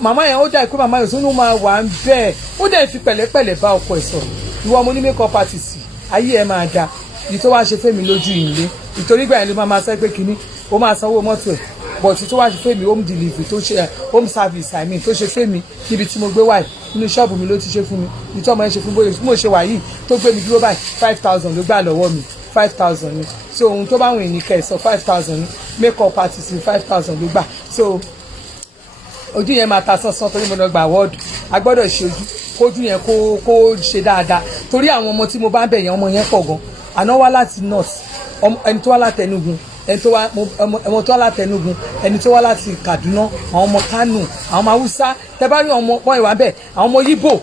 màmá yẹn ó dà pé màmá yẹn sónú máa wà ń bẹ́ẹ̀ ó dẹ̀ fi pẹ̀lẹ́pẹ̀lẹ́ bá ọkọ ẹ̀ sọ̀rọ̀ ìwọ ọmọ ní makeup artist ayé ẹ̀ máa da ìyí tó wá ṣe fẹ́mi lójú ìlé ìtorí gbà yẹn ló máa sẹ́ pé kínní ó máa sanwó mọ́tò ẹ̀ but tó wá ṣe fẹ́mi home delivery tó ṣe home service I mean tó ṣe fẹ́mi níbi tí mo gbé wáyé nínú ṣọ́ọ̀bù mi ló ti ṣe fún mi ní tí ọmọ yẹn ṣe fún bóyá mo ṣe wà yìí tó gbé mi dúró báyìí 5,000 ló gbà lọ́wọ́ mi 5,000 ni so ohun tó bá wùn ní kẹsàn 5,000 ni makeup artist 5,000 ló gbà so ojú yẹn máa ta sánsán torí mo lọ gba awọ́ọ̀dù a gbọ́dọ̀ ṣe ojú kójú yẹn kó ṣe dáadáa torí àwọn ọmọ tí mo bá ń bẹ̀ yẹn ọmọ yẹn pọ̀ gan àná wá láti north ẹni tó wá láti Enugu ẹni tó wá láti Enugu ẹni tó wá láti Kaduna àwọn ọmọ Kano àwọn ọmọ Hausa tẹ bá rí ọmọ pọ́n ìwà bẹ́ẹ̀ àwọn ọmọ Yíbò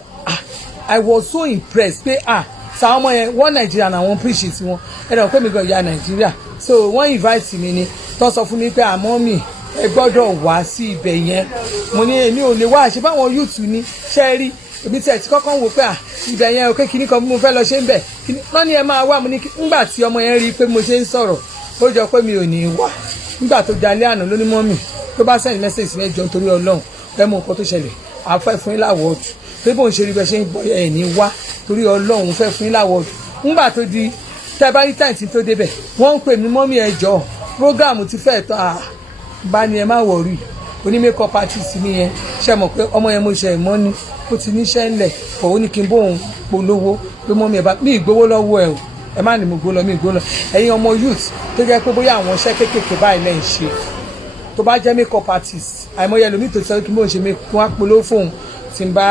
I was so impressed pé sa ọmọ yẹn wọ́n Nàìjíríà náà wọ́n preach sí wọn ẹ̀rọ pé mi gan ìyá Nàìjíríà so wọ́n invite mi ni tó sọ fún mi pé àmọ́ mi ẹ gbọ́dọ̀ wá sí ibẹ̀ yẹn mo ní èmi ò lè wá àṣẹ báwọn youth ní ṣe rí èmi tí ẹ ti kọ́kọ́ wò pé ibẹ̀ yẹn òkè kìíní kan bí mo fẹ́ lọ ṣe ń bẹ̀ wọ́n ní ẹ máa wá mo ní nígbà tí ọmọ yẹn rí i pé mo ṣe ń sọ̀rọ̀ ó jọ pé mi ò ní wá nígbà tó jalè àná ló ní mọ́mì tó bá sẹ́yìn mẹ́sẹ̀sì mẹ́jọ nítorí Ọlọ́run ẹ mọ nǹkan tó ṣẹlẹ̀ àfẹ́ fún yín láwọ̀ọ́dù pé bóun ṣe rí bẹ́ẹ̀ ṣe ń bọ́ ẹ̀ ní wá torí Ọlọ́run fẹ́ fún yín láwọ̀ọ́dù nígbà tó di tẹ́bárí táìtì tó débẹ̀ wọ́n ń pè mí mọ́mì ẹ jọ̀ọ́ prógáàmù ti fẹ́ tán bá ní ẹ má wọ̀rí oní makeup artist mi yẹn ṣe mọ̀ pé ọmọ yẹn mo ṣe ìmọ̀ ni ó ti níṣẹ́ ńlẹ̀ òun ní kí n bóun polówó pé mọ́mì ẹ bá mi ìgbówó lọ́wọ́ ẹ o ẹ má ní mo gbó lọ mi ìgbó lọ ẹ̀yin ọmọ youth tó jẹ́ pé bóyá àwọn iṣẹ́ kéékèèké báyìí lẹ́yìn ṣe tó bá jẹ́ makeup artist àìmọye ẹlòmíì tó sọ kí mò ń ṣe kí wọ́n polówó fóun tí n bá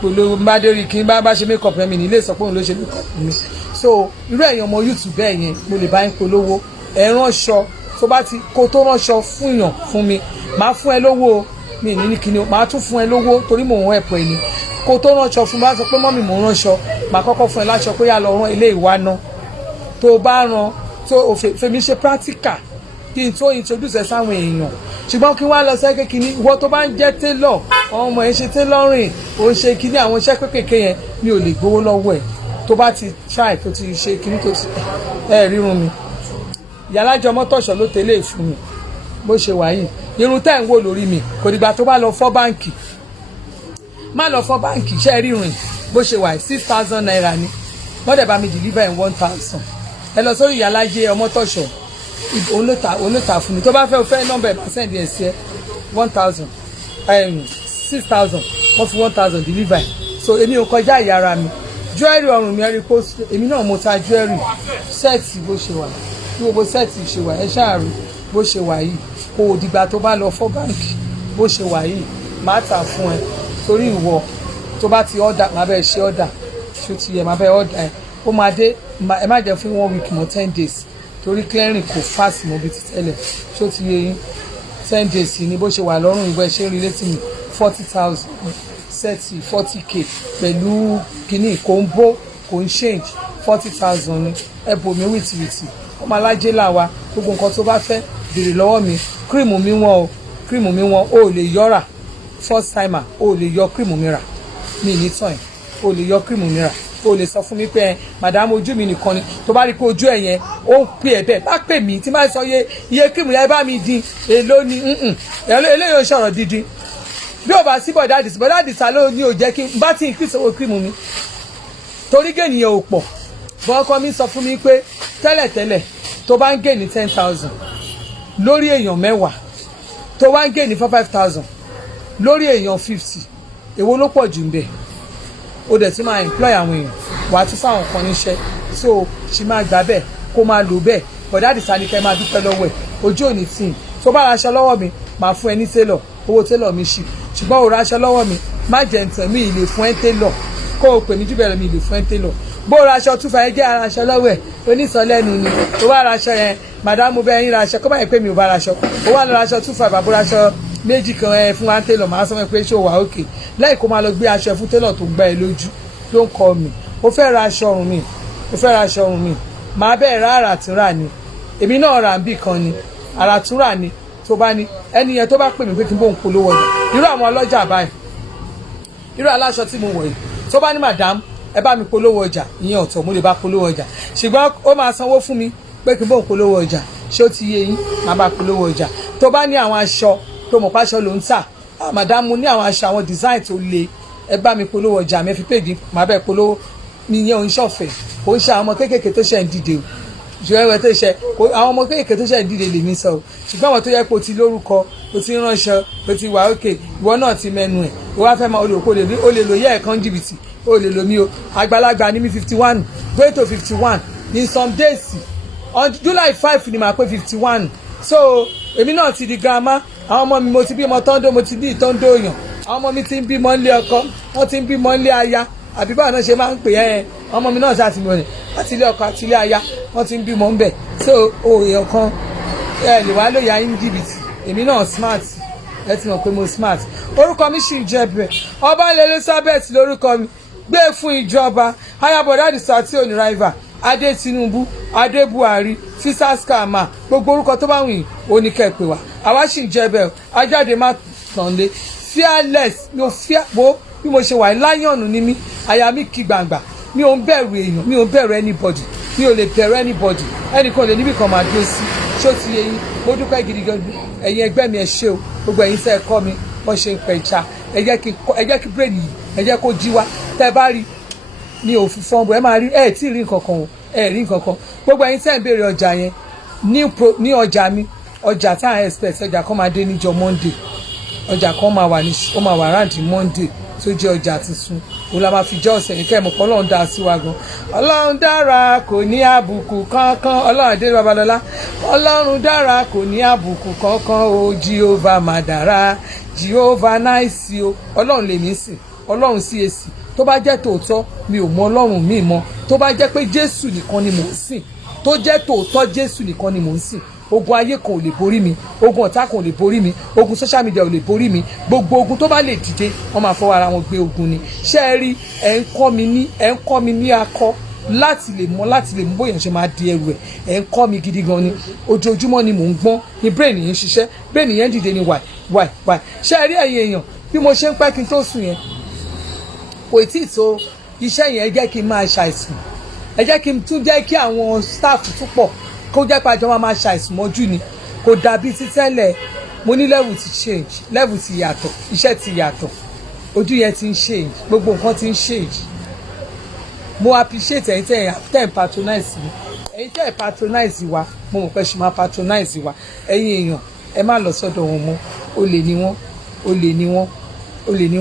polówó n bá dérí kí n bá ṣe makeup mi ní ilé sọ pé òun ló ṣe makeup mi so irú ẹ̀yin ọmọ youth bẹ́ẹ̀ yẹn mo lè bá ń polówó ẹ ránṣọ tó bá ti kó tó ránṣọ fún yàn fún mi máa fún ẹ lówó mi ní kíni máa tún fún ẹ lówó torí mò ń ẹ̀pọ̀ ẹni kó tó ránṣọ fún mi bá sọ pé mọ́mì mò ń ránṣọ máa kọ́kọ́ fún ẹ láṣọ pé yà lọ rán ilé ìwá náà tó bá ran tó fèmí ṣe practical kí n tó introduce ẹ sáwọn èèyàn ṣùgbọ́n kí wọ́n á lọ sẹ́kẹ́ kínní ìwọ tó bá ń jẹ́ tailor ọmọ ẹ̀ ń ṣe tailoring ò ń ṣe kínní àwọn iṣẹ́ kékèké yẹn mi ò lè gbowó lọ́wọ́ ẹ̀ tó bá ti try tó ti ṣe kínní tó ti rírun mi Ìyálájé Ọmọ́tọ̀ṣọ́ ló tẹ́lẹ̀ fún mi bó ṣe wà yìí irun tẹ́ ń wò lórí mi kò dìgbà tó bá lọ fọ́ báǹkì má lọ fọ́ báǹkì iṣẹ́ rírun bó ṣe wà 6,000 naira ni wọ́n dẹ̀ bá mi deliver in 1,000 ẹ lọ sórí Ìyálájé Ọmọ́tọ̀ṣọ́ òun ló ta fún mi tó bá fẹ́ nọ́mbà ẹ̀ máa send ẹ̀ sí ẹ 1,000 6,000 wọ́n fi 1,000 deliver so èmi ò kọjá ìyá ara mi jewelry ọrùn mi ẹ̀rí post èmi náà mo ta jewelry sẹ́ẹ̀tì bó ṣe wà bí gbogbo sẹ́ẹ̀tì ṣe wà ẹ ṣáàrú bó ṣe wà yìí kò dìgbà tó bá lọ fọ́ báǹkì bó ṣe wà yìí máa tà fún ẹ torí ìwọ tó bá ti ọ̀dà máa bẹ́ẹ̀ ṣe ọ̀dà ṣó ti yẹ máa bẹ́ẹ̀ ọ̀dà ẹ ó máa dé ẹ má jẹ́ fún 1 week mọ́ 10 days torí clearing kò fast mọ́ bí ti tẹ́lẹ̀ ṣó ti yẹ yín 10 days ni bó ṣe wà lọ́rùn ìwé ṣe rí létí mi 40,000 sẹ́ẹ̀tì 40k pẹ̀lú kínní kò ń bó kò ń change 40,000 ni ẹ bò mí wìtìwìtì ọmọ alájẹ làwa gbogbo nǹkan tó bá fẹ́ béèrè lọ́wọ́ mi kírìmù mi wọ́n o kírìmù mi wọ́n o lè yọ́ra first timer o lè yọ kírìmù mi rà mi ní tán ẹ̀ o lè yọ kírìmù mi rà o lè sọ fún mi pé madam ojú mi nìkan ni tó bá rí pé ojú ẹ̀ yẹn ó ń pè ẹ̀ bẹ́ẹ̀ bá pè mí tí máa sọ iye kírìmù yẹn bá mi dín èló ni eléyìí ò sọ̀rọ̀ dídín bí o bá sí bọ̀dá àdìsá ló ní ò jẹ́ kí n bá tí increase owó kírìmù mi torí gènìyàn ò pọ̀ bọ́ọ̀kọ́ mi sọ fún mi pé tẹ́lẹ̀tẹ́lẹ̀ tó bá ń gé ní 10,000 lórí èèyàn 10 tó bá ń gé ní 5,000 lórí èèyàn 50 èwo ló pọ̀ jù ń bẹ̀ ó dẹ̀ ti máa employ àwọn èèyàn wàá tún fáwọn kan níṣẹ́ so ṣì máa gbà bẹ́ẹ̀ kó máa lò bẹ́ẹ̀ bọ̀dá àdìsá ni kẹ́ máa dúpẹ́ lọ́wọ́ ẹ̀ ojú òní tì í tó bá ra aṣọ lọ́wọ́ mi máa fún ẹ ní tailor owó tailor mi ṣì ṣùgbọ́n òun ra aṣọ lọ́wọ́ mi má jẹ́ ntàn mi ì lè fún ẹ tailor kó o pè mí jù bẹ̀rẹ̀ mi ì lè fún ẹ tailor bó ra aṣọ túfà ẹ jẹ́ ara aṣọ lọ́wọ́ ẹ̀ onísọ̀lẹ́nu ni tó bá ra aṣọ yẹn màdámù bẹ́ẹ̀ yín ra aṣọ kó báyìí pé mi ò bá ra aṣọ ó wà lọ́ra aṣọ túfà bàbá ra aṣọ méjì kan ẹ fún wa tailor màá sọ pé ṣé o wà òkè lẹ́yìn kó máa lọ gbé aṣọ fún tailor tó gbá ẹ lójú ló ń kọ mi ó fẹ́ ra aṣọ ọrùn mi ó fẹ́ ra aṣọ ọrùn mi màá bẹ́ẹ̀ ra àràtúnrà ni èmi náà ra nbí kan ni àràtúnrà ni tó bá ní ẹni yẹn tó bá pè mí pé kí n bó ń polówó ọjà irú àwọn ọlọ́jà báyìí irú aláṣọ tí mo wọ̀ yìí tó bá ní madam ẹ bá mi polówó ọjà ìyẹn ọ̀tọ̀ mo lè bá polówó ọjà ṣùgbọ́n ó máa sanwó fún mi pé kí n bó ń polówó ọjà ṣé ó ti yé yín máa bá polówó ọjà tó bá ní àwọn aṣọ tó mọ̀ páṣọ ló ń tà madam mo ní àwọn aṣọ àwọn design tó le ẹ bá mi polówó ọjà mi fi péjì máa bẹ́ẹ̀ polówó nìyẹn ò ń ṣọ̀fẹ́ kò ń ṣe àwọn ọmọ kéékèèké tó ṣẹ̀ ń dìde o ṣùgbọ́n ẹ̀wẹ̀ tó ṣe àwọn ọmọ kéékèèké tó ṣẹ̀ ń dìde lèmi sọ o ṣùgbọ́n àwọn tó yẹ pé o ti lórúkọ o ti ránṣọ o ti wà òkè ìwọ náà ti mẹ́nu ẹ̀ o wá fẹ́ máa olùkó o lè lò yẹ ẹ̀kan jìbìtì o lè lò mí o àgbàlagbà ní mi 51 going to 51 in some days on July 5 ni màá pé 51 so èmi náà ti di grandma àwọn ọmọ mi mo ti bí ọmọ tọ́ńdó mo ti bí ìtọ́ńdó èèyàn àwọn ọmọ mi ti ń bímọ nílé ọkọ wọ́n ti ń bímọ nílé aya àbí báwọn náà ṣe máa ń pè ẹ́ ọmọ mi náà ṣàtìmọ̀ rẹ̀ àti ilé ọkọ àti ilé aya wọ́n ti ń bímọ ń bẹ̀ so òòyàn kan ẹ lè wá lóye ayé jìbìtì èmi náà smart ẹ ti mọ̀ pé mo smart orúkọ mi ṣì ń jẹ́ bẹ́ẹ̀ Ọbalẹ̀ Elizabeth lórúkọ mi gbé fún ìjọba ayabọ̀dá àdìsá tí ò ní rival Adé Tinubu Adé Buhari Fisas Kama gbogbo orúkọ tó bá wù yín oníkẹ́pẹ́ wa àwa ṣì ń jẹ́ bẹ́ẹ̀ ajáde má tàn lé fearless mi ò fear bo bí mo ṣe wà láyọ̀nù ní mí àyà mi kí gbangba mi ò ń bẹ̀rù èèyàn mi ò ń bẹ̀rù anybody mi ò lè bẹ̀rù anybody ẹnìkan lè níbì kan máa dúró sí ṣó ti yẹ yín mo dúpẹ́ gidi gan ẹ̀yin ẹgbẹ́ mi ẹ ṣé o gbogbo ẹ̀yin tẹ́ ẹ kọ́ mi wọ́n ṣe ń pẹ̀ ìta ẹ jẹ́ kí brain yìí ẹ jẹ́ kó jí wá tẹ́ bá rí mi ò fi fọ́n bọ̀ ẹ máa rí ẹ tí ì rí nǹkan kan o ẹ rí nǹkan kan gbogbo ẹ̀yin tẹ́ ń béèrè ọjà yẹn ní ọjà mi ọjà tá à ń expect ọjà kan máa dé níjọ́ Monday ọjà kan máa wà ráǹdì Monday tó jẹ́ ọjà tuntun òun la máa fi jẹ́ ọ̀sẹ̀ nìkẹ́ mọ̀ pé Ọlọ́run dá sí wa gan Ọlọ́run dára kò ní àbùkù kankan Ọlọ́run Adé Babalọ́lá Ọlọ́run dára kò ní àbùkù kankan o Jehovah Madara Jehovah nice o Ọlọ́run lèmi sìn Ọlọ́run sí èsì tó bá jẹ́ tòótọ́ mi ò mọ Ọlọ́run mi mọ́ tó bá jẹ́ pé Jésù nìkan ni mò ń sìn tó jẹ́ tòótọ́ Jésù nìkan ni mò ń sìn ogun ayé kan ò lè borí mi ogun ọ̀tá kan ò lè borí mi ogun social media ò lè borí mi gbogbo ogun tó bá lè dìde wọ́n máa fọwọ́ ara wọn gbé ogun ni ṣé ẹ rí ẹ̀ ń kọ́ mi ní akọ láti lè mọ bóyá ṣe máa di ẹrù ẹ̀ ń kọ́ mi gidi gan ni ojoojúmọ́ ni mò ń gbọ́n ni brain yẹn ń ṣiṣẹ́ brain yẹn ń dìde ni why ṣé ẹ rí ẹ̀yin èèyàn bí mo ṣe ń pẹ́ kí n tó sùn yẹn kò tí ì tó iṣẹ́ yẹn jẹ́ kí n máa ṣàìsùn ẹ jẹ́ kí n tún jẹ́ kí àwọn staff tún pọ̀ kó jẹ́ pé àjọ máa ṣàìsùn mọ́jú ni kò dàbí ti tẹ́lẹ̀ mo ní level ti change level ti yàtọ̀ iṣẹ́ ti yàtọ̀ ojú yẹn ti ń change gbogbo nǹkan ti ń change mo appreciate ẹ̀yin tẹ́ ń patronize mi ẹ̀yin tẹ́ ẹ̀ patronize wa mo mọ̀ pé ṣe máa patronize wa ẹ̀yin èèyàn ẹ má lọ sọ́dọ̀ wọn mọ́ olè ni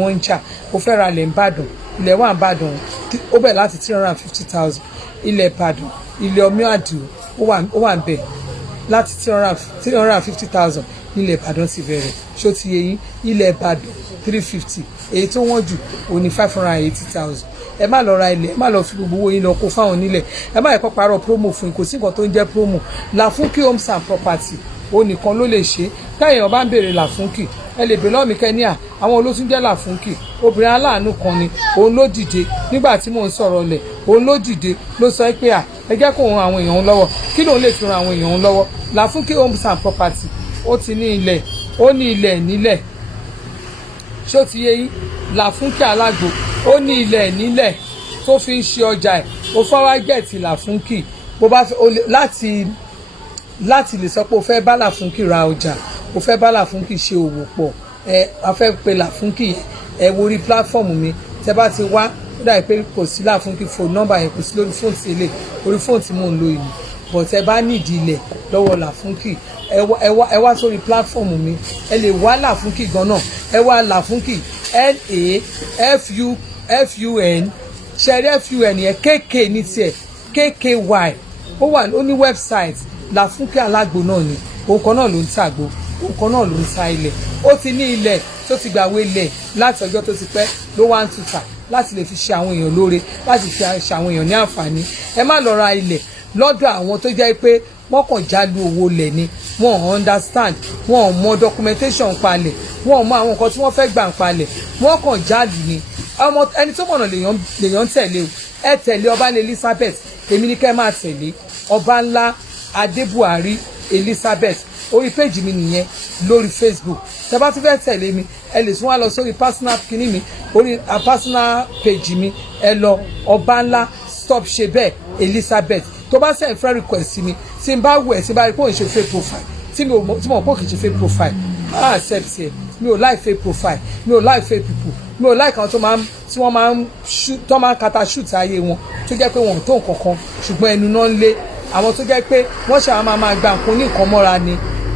wọ́n ń jà ó fẹ́ ra ilẹ̀ ń bàdàn ilẹ̀ wà ń bàdàn ó bẹ̀ láti 350,000 ilẹ̀ ìbàdàn ilẹ̀ ọmọ àdìo ó wà ń bẹ̀ láti 350,000 nílẹ̀ ìbàdàn ti bẹ̀rẹ̀ ṣó ti yẹ yín ilẹ̀ ìbàdàn 350 èyí tó wọ́n jù ó ní 580,000 ẹ má lọ ra ilẹ̀ ẹ má lọ fi gbogbo owó yín lọ kó fáwọn nílẹ̀ ẹ má ẹ̀kọ́ parọ́ promo fún yín kò sí nǹkan tó ń jẹ́ promo Làfúnkì homes and property ó nìkan ló lè ṣe táyẹ̀yàn bá ń béèrè Làfúnkì ẹ lè bèèrè lọ́ọ̀mì kẹ́níà àwọn olóṣùn jẹ́ Làfúnkì obìnrin aláàánú kan ni òun ló dìde nígbà tí mò ń sọ̀rọ̀ lẹ̀ òun ló dìde ló sọ pé ẹ jẹ́ kó ran àwọn èèyàn lọ́wọ́ kí lòun lè fi ran àwọn èèyàn lọ́wọ́ Làfúnkì homes and property ó ti ní ilẹ̀ ó ní ilẹ̀ nílẹ̀ ṣó ti yé yín Làfúnkì alágbo ó ní ilẹ̀ nílẹ̀ tó fi ń ṣe ọjà ẹ̀ ó fọwọ́ gẹ̀ẹ́tì Làfúnkì bó bá fẹ́ láti lè sọ pé o fẹ́ bá Làfúnkì ra ọjà o fẹ́ bá Làfúnkì ṣe òwò pọ̀ a fẹ́ pe Làfúnkì ẹ wo orí platform mi tẹ bá ti wá ó dàbí pé kò sí Làfúnkì phone number yẹn kò sí lórí fóònù tí èlé orí fóònù tí mò ń lo yìí but ẹ bá nídìí ilẹ̀ lọ́wọ́ Làfúnkì ẹ wá sórí platform mi ẹ lè wá Làfúnkì gan náà ẹ wá Làfúnkì LAFUN ṣẹ̀rí FUN yẹn KK ní tiẹ̀ KKY ó ní website Làfúnkì alágbo náà ni òun kan náà ló ń tàgbo òun kan náà ló ń ta ilẹ̀ ó ti ní ilẹ̀ tó ti gbàwé ilẹ̀ láti ọjọ́ tó ti pẹ́ ló wá ń tuta láti lè fi ṣe àwọn èèyàn lóore láti fi ṣe àwọn èèyàn ní àǹfààní ẹ má lọ ra ilẹ̀ lọ́dọ̀ àwọn tó jẹ́ pé wọ́n kàn jálu owó lẹ̀ ni wọ́n understand wọ́n mọ documentation palẹ̀ wọ́n mọ àwọn nǹkan tí wọ́n fẹ́ gbà ń palẹ̀ wọ́n kàn jálu ni ẹni tó mọ̀nà lèèyàn tẹ̀lé o ẹ tẹ̀lé Ọbanla Elizabeth èmi ní kẹ́ máa tẹ̀lé Ọbanla Adébuhari Elizabeth orí péjì mi nìyẹn lórí Facebook tẹ́ bá tún fẹ́ tẹ̀lé mi ẹ lè tún wá lọ sórí personal kìíní mi orí personal page mi ẹ lọ Ọbanla stop ṣe bẹ́ẹ̀ Elizabeth tó bá send friend request mi tí n bá wẹ̀ tí n bá rí pé òun ṣe fake profile tí mo pò kì í ṣe fake profile I accept ẹ mi ò like fake profile mi ò like fake people mi ò like àwọn tí wọ́n máa ń kata shoot ayé wọn tó jẹ́ pé wọn ò tó nǹkan kan ṣùgbọ́n ẹnu náà ń lé àwọn tó jẹ́ pé wọ́n ṣe àwọn máa gba nǹkan ní nǹkan mọ́ra ni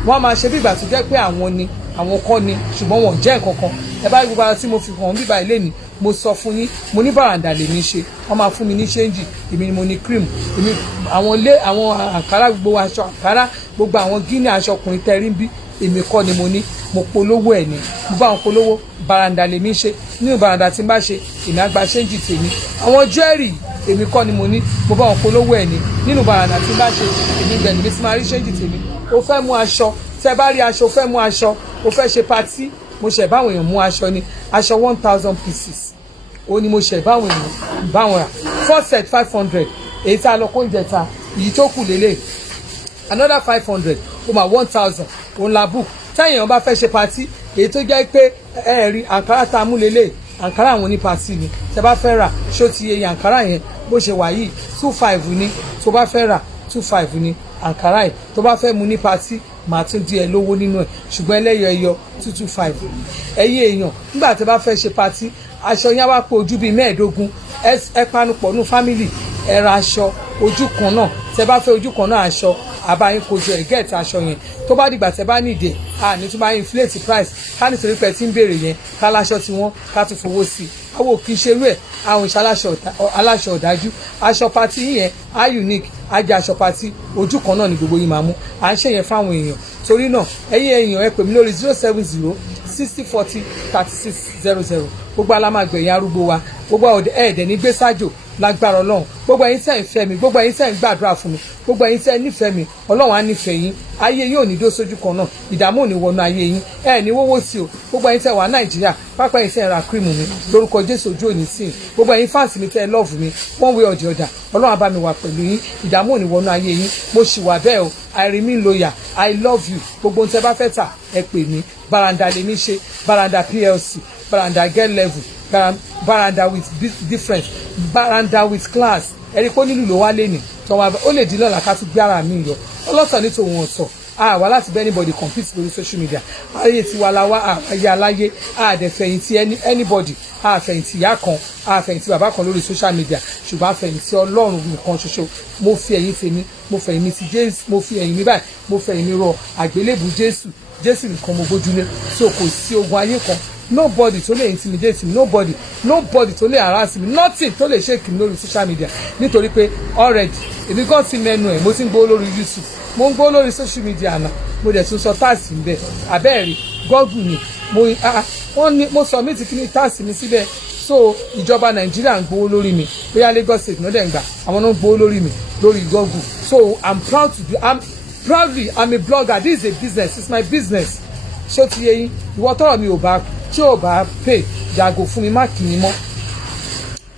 wọ́n máa ṣe bí ìgbà tó jẹ́ pé àwọn ni àwọn kọ́ ni ṣùgbọ́n wọn ò jẹ́ nǹkan kan ẹ bá gbogbo ara tí mo fi hàn bíbá ilé ni mo sọ fún yín mo ní bàràǹdà lè ní ṣe wọ́n máa fún mi ní ṣéǹjì èmi ni mo ní cream èmi àwọn àǹkárá gbogbo aṣọ àǹkárá gbogbo àwọn gíní aṣọ ọkùnrin tẹrí ń bí èmi kọ́ ni mo ní mo polówó ẹ̀ ní mo bá wọn polówó bàràǹdà lè mí ṣe nínú bàràǹdà tí n bá ṣe èmi àgbà ṣéǹjì tèmi àwọn jewelry èmi kọ́ ni mo ní mo bá wọn polówó ẹ̀ ní nínú bàràǹdà tí n bá ṣe èmi gbẹ̀lú mi sì máa rí ṣéǹjì tèmi o fẹ́ mú aṣọ tẹ́ bá rí aṣọ o fẹ́ mú aṣọ o fẹ́ ṣe patí mo ṣẹ̀ báwọn èèyàn mú aṣọ ni aṣọ 1,000 pieces ó ní mo ṣẹ̀ báwọn èèyàn báwọn rà 4 set 500 èyí tá a lọ kó ń jẹta èyí tó kù lélẹ̀ another 500 ó mà 1,000 òun la book táyà bá fẹ́ ṣe patí èyí tó jẹ́ pé ẹ̀rí àǹkárá tá a mú lélẹ̀ àǹkárá àwọn ní patí ni tẹ́ bá fẹ́ rà ṣó ti yẹ àǹkárá yẹn bó ṣe wà yìí 2,500 ni tó bá fẹ́ rà 2,500 ni àǹkárá yìí tó bá fẹ́ mu ní patí màá tún di ẹ lówó nínú ẹ ṣùgbọ́n ẹlẹ́yọ ẹyọ 225 ẹ̀yin èèyàn nígbà tí a bá fẹ́ ṣe patí aṣọ yẹn wá pé ojú bíi 15 ẹ panupọ̀ nù fámìlì ẹ ra aṣọ ojú kan náà tẹ bá fẹ́ ojú kan náà aṣọ àbáyín kojú ẹ gẹ́ẹ̀tì aṣọ yẹn tó bá dìgbà tẹ bá nìdí ẹ ní tó máa inflate price ká nítorí pé tí ń béèrè yẹn ká láṣọ tí wọ́n ká tún fowó sí i àwọn òkè ṣerú ẹ àwọn ìṣe aláṣọ ọ̀dájú aṣọ patí yẹn á unique á jẹ aṣọ patí ojú kan náà ni gbogbo yín máa mú à ń ṣe yẹn fáwọn èèyàn torí náà ẹ̀yin èèyàn ẹ pè mí lórí 070 60 40 36 00 gbogbo alámàgbẹ̀yìn arúgbó wa gbogbo ẹ̀ẹ́dẹ̀ ní gbèsàjò lágbára ọlọ́run gbogbo ẹ̀yin tẹ́ ń fẹ́ mi gbogbo ẹ̀yin tẹ́ ń gbàdúrà fún mi gbogbo ẹ̀yin tẹ́ ń nífẹ̀ẹ́ mi ọlọ́run á nífẹ̀ẹ́ yín ayé yín ò ní dó sójú kan náà ìdààmú ò ní wọnú ayé yín ẹ ní wọ́wọ́ sí o gbogbo ẹ̀yin tẹ́ wà nàìjíríà pápá ẹ̀yin tẹ́ ń ra kírìmù mi lórúkọ jésù ojú òní sí i gbogbo ẹ̀yin fáǹsì mi tẹ́ lọ́ọ̀fù mi one way or the other ọlọ́run á bá mi wà pẹ̀lú yín ìdààmú ò ní wọnú ayé yín mo sì wà bẹ́ẹ̀ o I remain loyal I love you gbogbo ohun tẹ́ bá fẹ́ tà ẹ pè mí Baranda lèmi ṣe Baranda PLC Baranda get level Baranda with difference Baranda with class ẹ̀rí pé nílùú ló wá lé ní tọ́wọ́ ó lè dín lọ́la ká tún gbé ara mi yọ ọlọ́tọ̀ ní tòun ọ̀tọ̀ àwa láti bẹ́ anybody compete lórí social media ayé tiwa la wá ayé aláyé àdẹ̀fẹ̀yìntì anybody àfẹ̀yìntì ìyá kan àfẹ̀yìntì bàbá kan lórí social media ṣùgbọ́n àfẹ̀yìntì ọlọ́run nìkan ṣoṣo mo fi ẹ̀yìn tèmi mo fẹ̀yìn mi ti jésù mo fi ẹ̀yìn mi báyìí mo fẹ̀yìn mi rọ àgbélébù jésù nìkan mo gbójúlé so kò sí ogun ayé kan nobody tó lè intimidate me nobody tó lè harass me nothing tó lè shake me lórí social media nítorí pé already èmi gan ti mẹ́nu ẹ̀ mo ti ń gbó lórí YouTube mo ń gbó lórí social media náà mo dẹ̀ tún sọ táàsì ń bẹ̀ abẹ́ẹ̀rí Google ni wọ́n ní mo submit kí ni táàsì mi síbẹ̀ so ìjọba Nàìjíríà ń gbówó lórí mi bóyá Lagos State náà dẹ̀ ń gbà àwọn náà ń gbówó lórí mi lórí Google so I'm a blogger this is a business it's my business ṣé o ti yẹ yín ìwọ tọrọ mi ò bá tí ò bá pay yàgò fún mi má kì í mọ́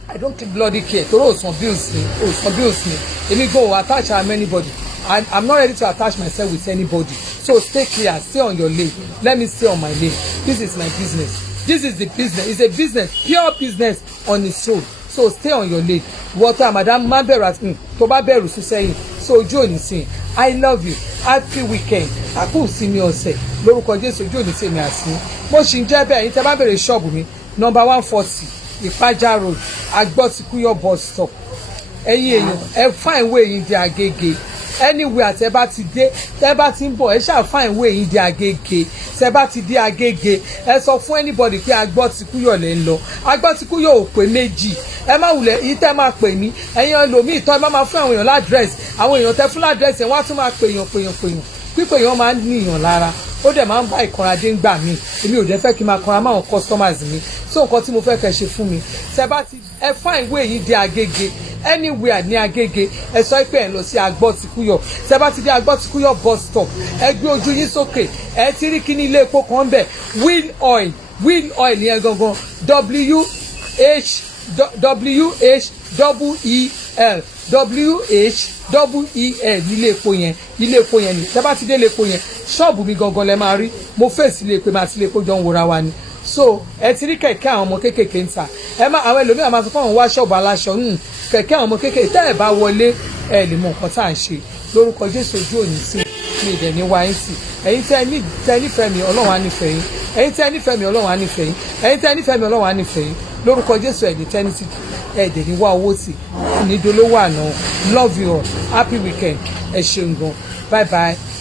I don't keep bloody care torí òsàn bills ni èmi go attach am anybody I'm not ready to attach myself with anybody so stay clear stay on your lane let me stay on my lane this is my business this is the business it's a business pure business on its own so stay on your lane water madam má bẹ̀rù àti tó bá bẹ̀rù sí sẹ́yìn so ojú òní sí I love you happy weekend àkú ìsinmi ọ̀sẹ̀ lórúkọ Jésù ojú òní tèmi àsí mo sì ń jẹ́ bẹ́ẹ̀ yín tẹ́ bá bẹ̀rẹ̀ ṣọ́ọ̀bù mi number 140 Ìpájà road Agbọ́tikúyọ̀ bus stop ẹ̀yin èèyàn ẹ fáìn wé yín di Agége anywhere tẹ́ bá ti dé tẹ́ bá ti ń bọ̀ ẹ ṣáà fáìn wé yín di Agége tẹ́ bá ti dé Agége ẹ sọ fún anybody pé Agbọ́tikúyọ̀ lẹ́ ń lọ Agbọ́tikúyọ̀ ò pé méjì ẹ má wulẹ̀ yìí tẹ́ máa pè mí ẹ̀yin ẹlòmíì tán ẹ má máa fún àwọn èèyàn ládírẹ́sì àwọn èèyàn tẹ́ fún ládírẹ́sì ẹ̀ wọ́n á tún máa pèèyàn pípé èèyàn máa ń níyàn lára ó dẹ̀ máa ń bá ìkanra dé ń gbà mí èmi ò dẹ̀ fẹ́ kí n máa kanra máwọn customers mi so nǹkan tí mo fẹ́ kẹ́ ṣe fún mi tẹ́ bá ti ẹ fáìn wé yìí dé Agége anywhere ní Agége ẹ sọ pé ẹ lọ sí Agbọ́tikúyọ̀ tẹ́ bá ti dé Agbọ́tikúyọ̀ bus stop ẹ gbé ojú yín sókè ẹ ti rí kíní ilé epo kan bẹ̀ wheel oil yẹn gangan WHEEL nílé epo yẹn ni tẹ́ bá ti dé ilé epo yẹn ṣọ́ọ̀bù mi gangan lẹ máa rí mo fèsì ilé epo máa ti ilé epo jọ ń wòra wa ni so ẹ ti rí kẹ̀kẹ́ àwọn ọmọ kéékèèké ń ta ẹ má àwọn ẹlòmíràn máa sọ fún àwọn wá ṣọ́ọ̀bù aláṣọ kẹ̀kẹ́ àwọn ọmọ kéékèèké tẹ́ ẹ bá wọlé ẹ lè mọ nǹkan tá à ń ṣe lórúkọ Jésù ojú òní sí mi ìdẹ̀ ní wáyé sí ẹ̀yin tẹ́ nífẹ̀ẹ́ mi Ọlọ́run á nífẹ̀ẹ́ yín ẹ̀yin tẹ́ nífẹ̀ẹ́ mi Ọlọ́run á nífẹ̀ẹ́ yín ẹ̀yin tẹ́ nífẹ̀ẹ́ mi Ọlọ́run á nífẹ̀ẹ́ yín lórúkọ Jésù ẹ̀dẹ̀ tẹ́nitì ẹ̀dẹ̀ ní wá owó tì ní dolówó àná love you all happy weekend ẹ ṣeun gan bye bye.